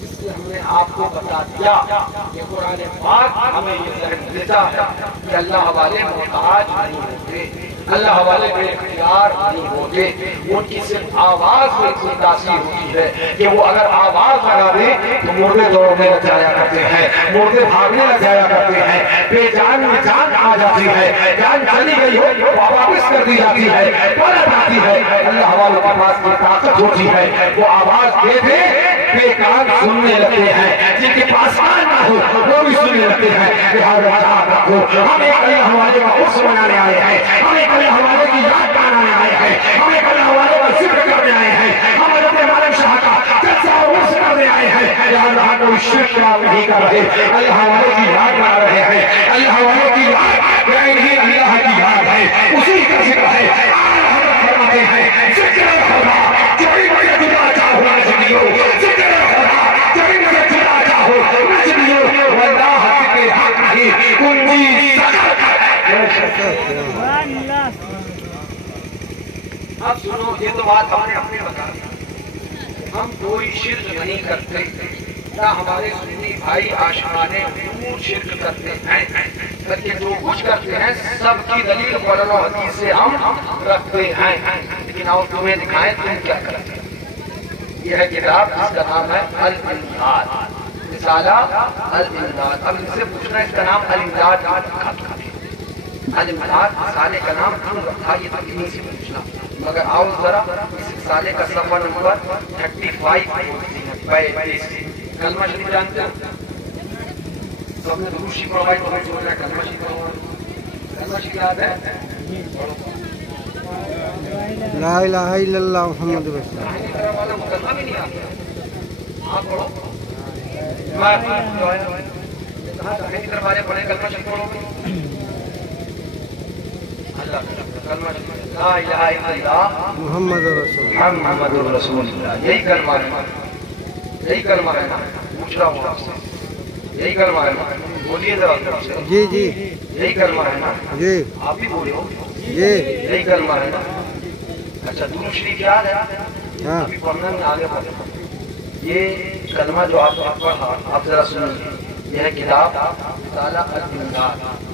جس سے ہم نے آپ کو بتا دیا کہ قرآن پاک ہمیں یہ ذہن دیتا ہے کہ اللہ والے محتاج نہیں ہوتے، اللہ والے بے اختیار نہیں ہوتے، ان کی صرف آواز میں اتنی تاثیر ہوتی ہے کہ وہ اگر آواز لگا دیں تو مردے دوڑنے لگ جایا کرتے ہیں، مردے بھاگنے لگ جایا کرتے ہیں، بے جان میں جان آ جاتی ہے، جان چلی گئی ہو وہ واپس کر دی جاتی ہے، پلٹ آتی ہے۔ اللہ والوں کے پاس یہ طاقت ہوتی ہے، وہ آواز دے دے بے کان سننے لگتے ہیں، جن کے پاس کان نہ ہو وہ بھی سننے لگتے ہیں۔ لہٰذا یاد رکھو ہم ایک اللہ والے کا عرص منانے آئے ہیں، ہم ایک اللہ والے کی یاد بنانے آئے ہیں، ہم ایک اللہ والے کا ذکر کرنے آئے ہیں، ہم حضرت مالک شاہ کا جلسہ عرص کرنے آئے ہیں۔ لہٰذا کوئی شرک نہیں کر رہے، اللہ والے کی یاد بنا رہے ہیں، اللہ والے کی یاد یعنی اللہ کی یاد ہے، اسی کا ذکر ہے۔ فرماتے ہیں ذکر خدا جو بھی مجھے جدا چاہو نجمیو، ذکر خدا جو بھی مجھے جدا چاہو نجمیو، واللہ ذکر حق ہی کنجی سکت۔ اب سنو یہ تو بات ہم نے اپنے بتا دی، ہم کوئی شرک نہیں کرتے، نہ ہمارے سنی بھائی عاشقانے دور شرک کرتے ہیں، بلکہ جو کچھ کرتے ہیں سب کی دلیل قرآن و حدیث سے ہم رکھتے ہیں۔ لیکن آؤ تمہیں دکھائیں تم کیا کرتے ہیں۔ یہ ہے کتاب جس کا نام ہے الامداد، رسالہ الامداد۔ اب ان سے پوچھنا اس کا نام الامداد الامداد رسالے کا نام کیوں رکھا، یہ تک انہیں سے پوچھنا۔ مگر آؤ ذرا اس رسالے کا صفحہ نمبر 35 کلمہ شریف جانتے ہیں؟ سب نے درود شریف پڑھوائی تو ہمیں سمجھ رہا ہے کلمہ شریف پڑھوائی، کلمہ شریف یاد ہے؟ لا الہ الا اللہ محمد رسول اللہ۔ کلمہ بھی نہیں آتا، آپ پڑھو۔ کہاں کی طرف آنے پڑھیں کلمہ شریف پڑھو گے؟ کلمہ شریف لا الہ الا اللہ محمد رسول اللہ۔ محمد رسول اللہ، یہی کلمہ ہے، یہی کلمہ ہے نا؟ پوچھ رہا ہوں آپ سے، یہی کلمہ ہے نا؟ بولیے ذرا۔ جی جی یہی کلمہ ہے نا؟ جی آپ بھی بولے ہو، جی یہی کلمہ ہے نا؟ اچھا درود شریف یاد ہے؟ ہاں ابھی پڑھنے میں آگے بڑھیں۔ یہ کلمہ جو آپ نے پڑھا آپ ذرا سنیے، یہ ہے کتاب رسالہ الامداد۔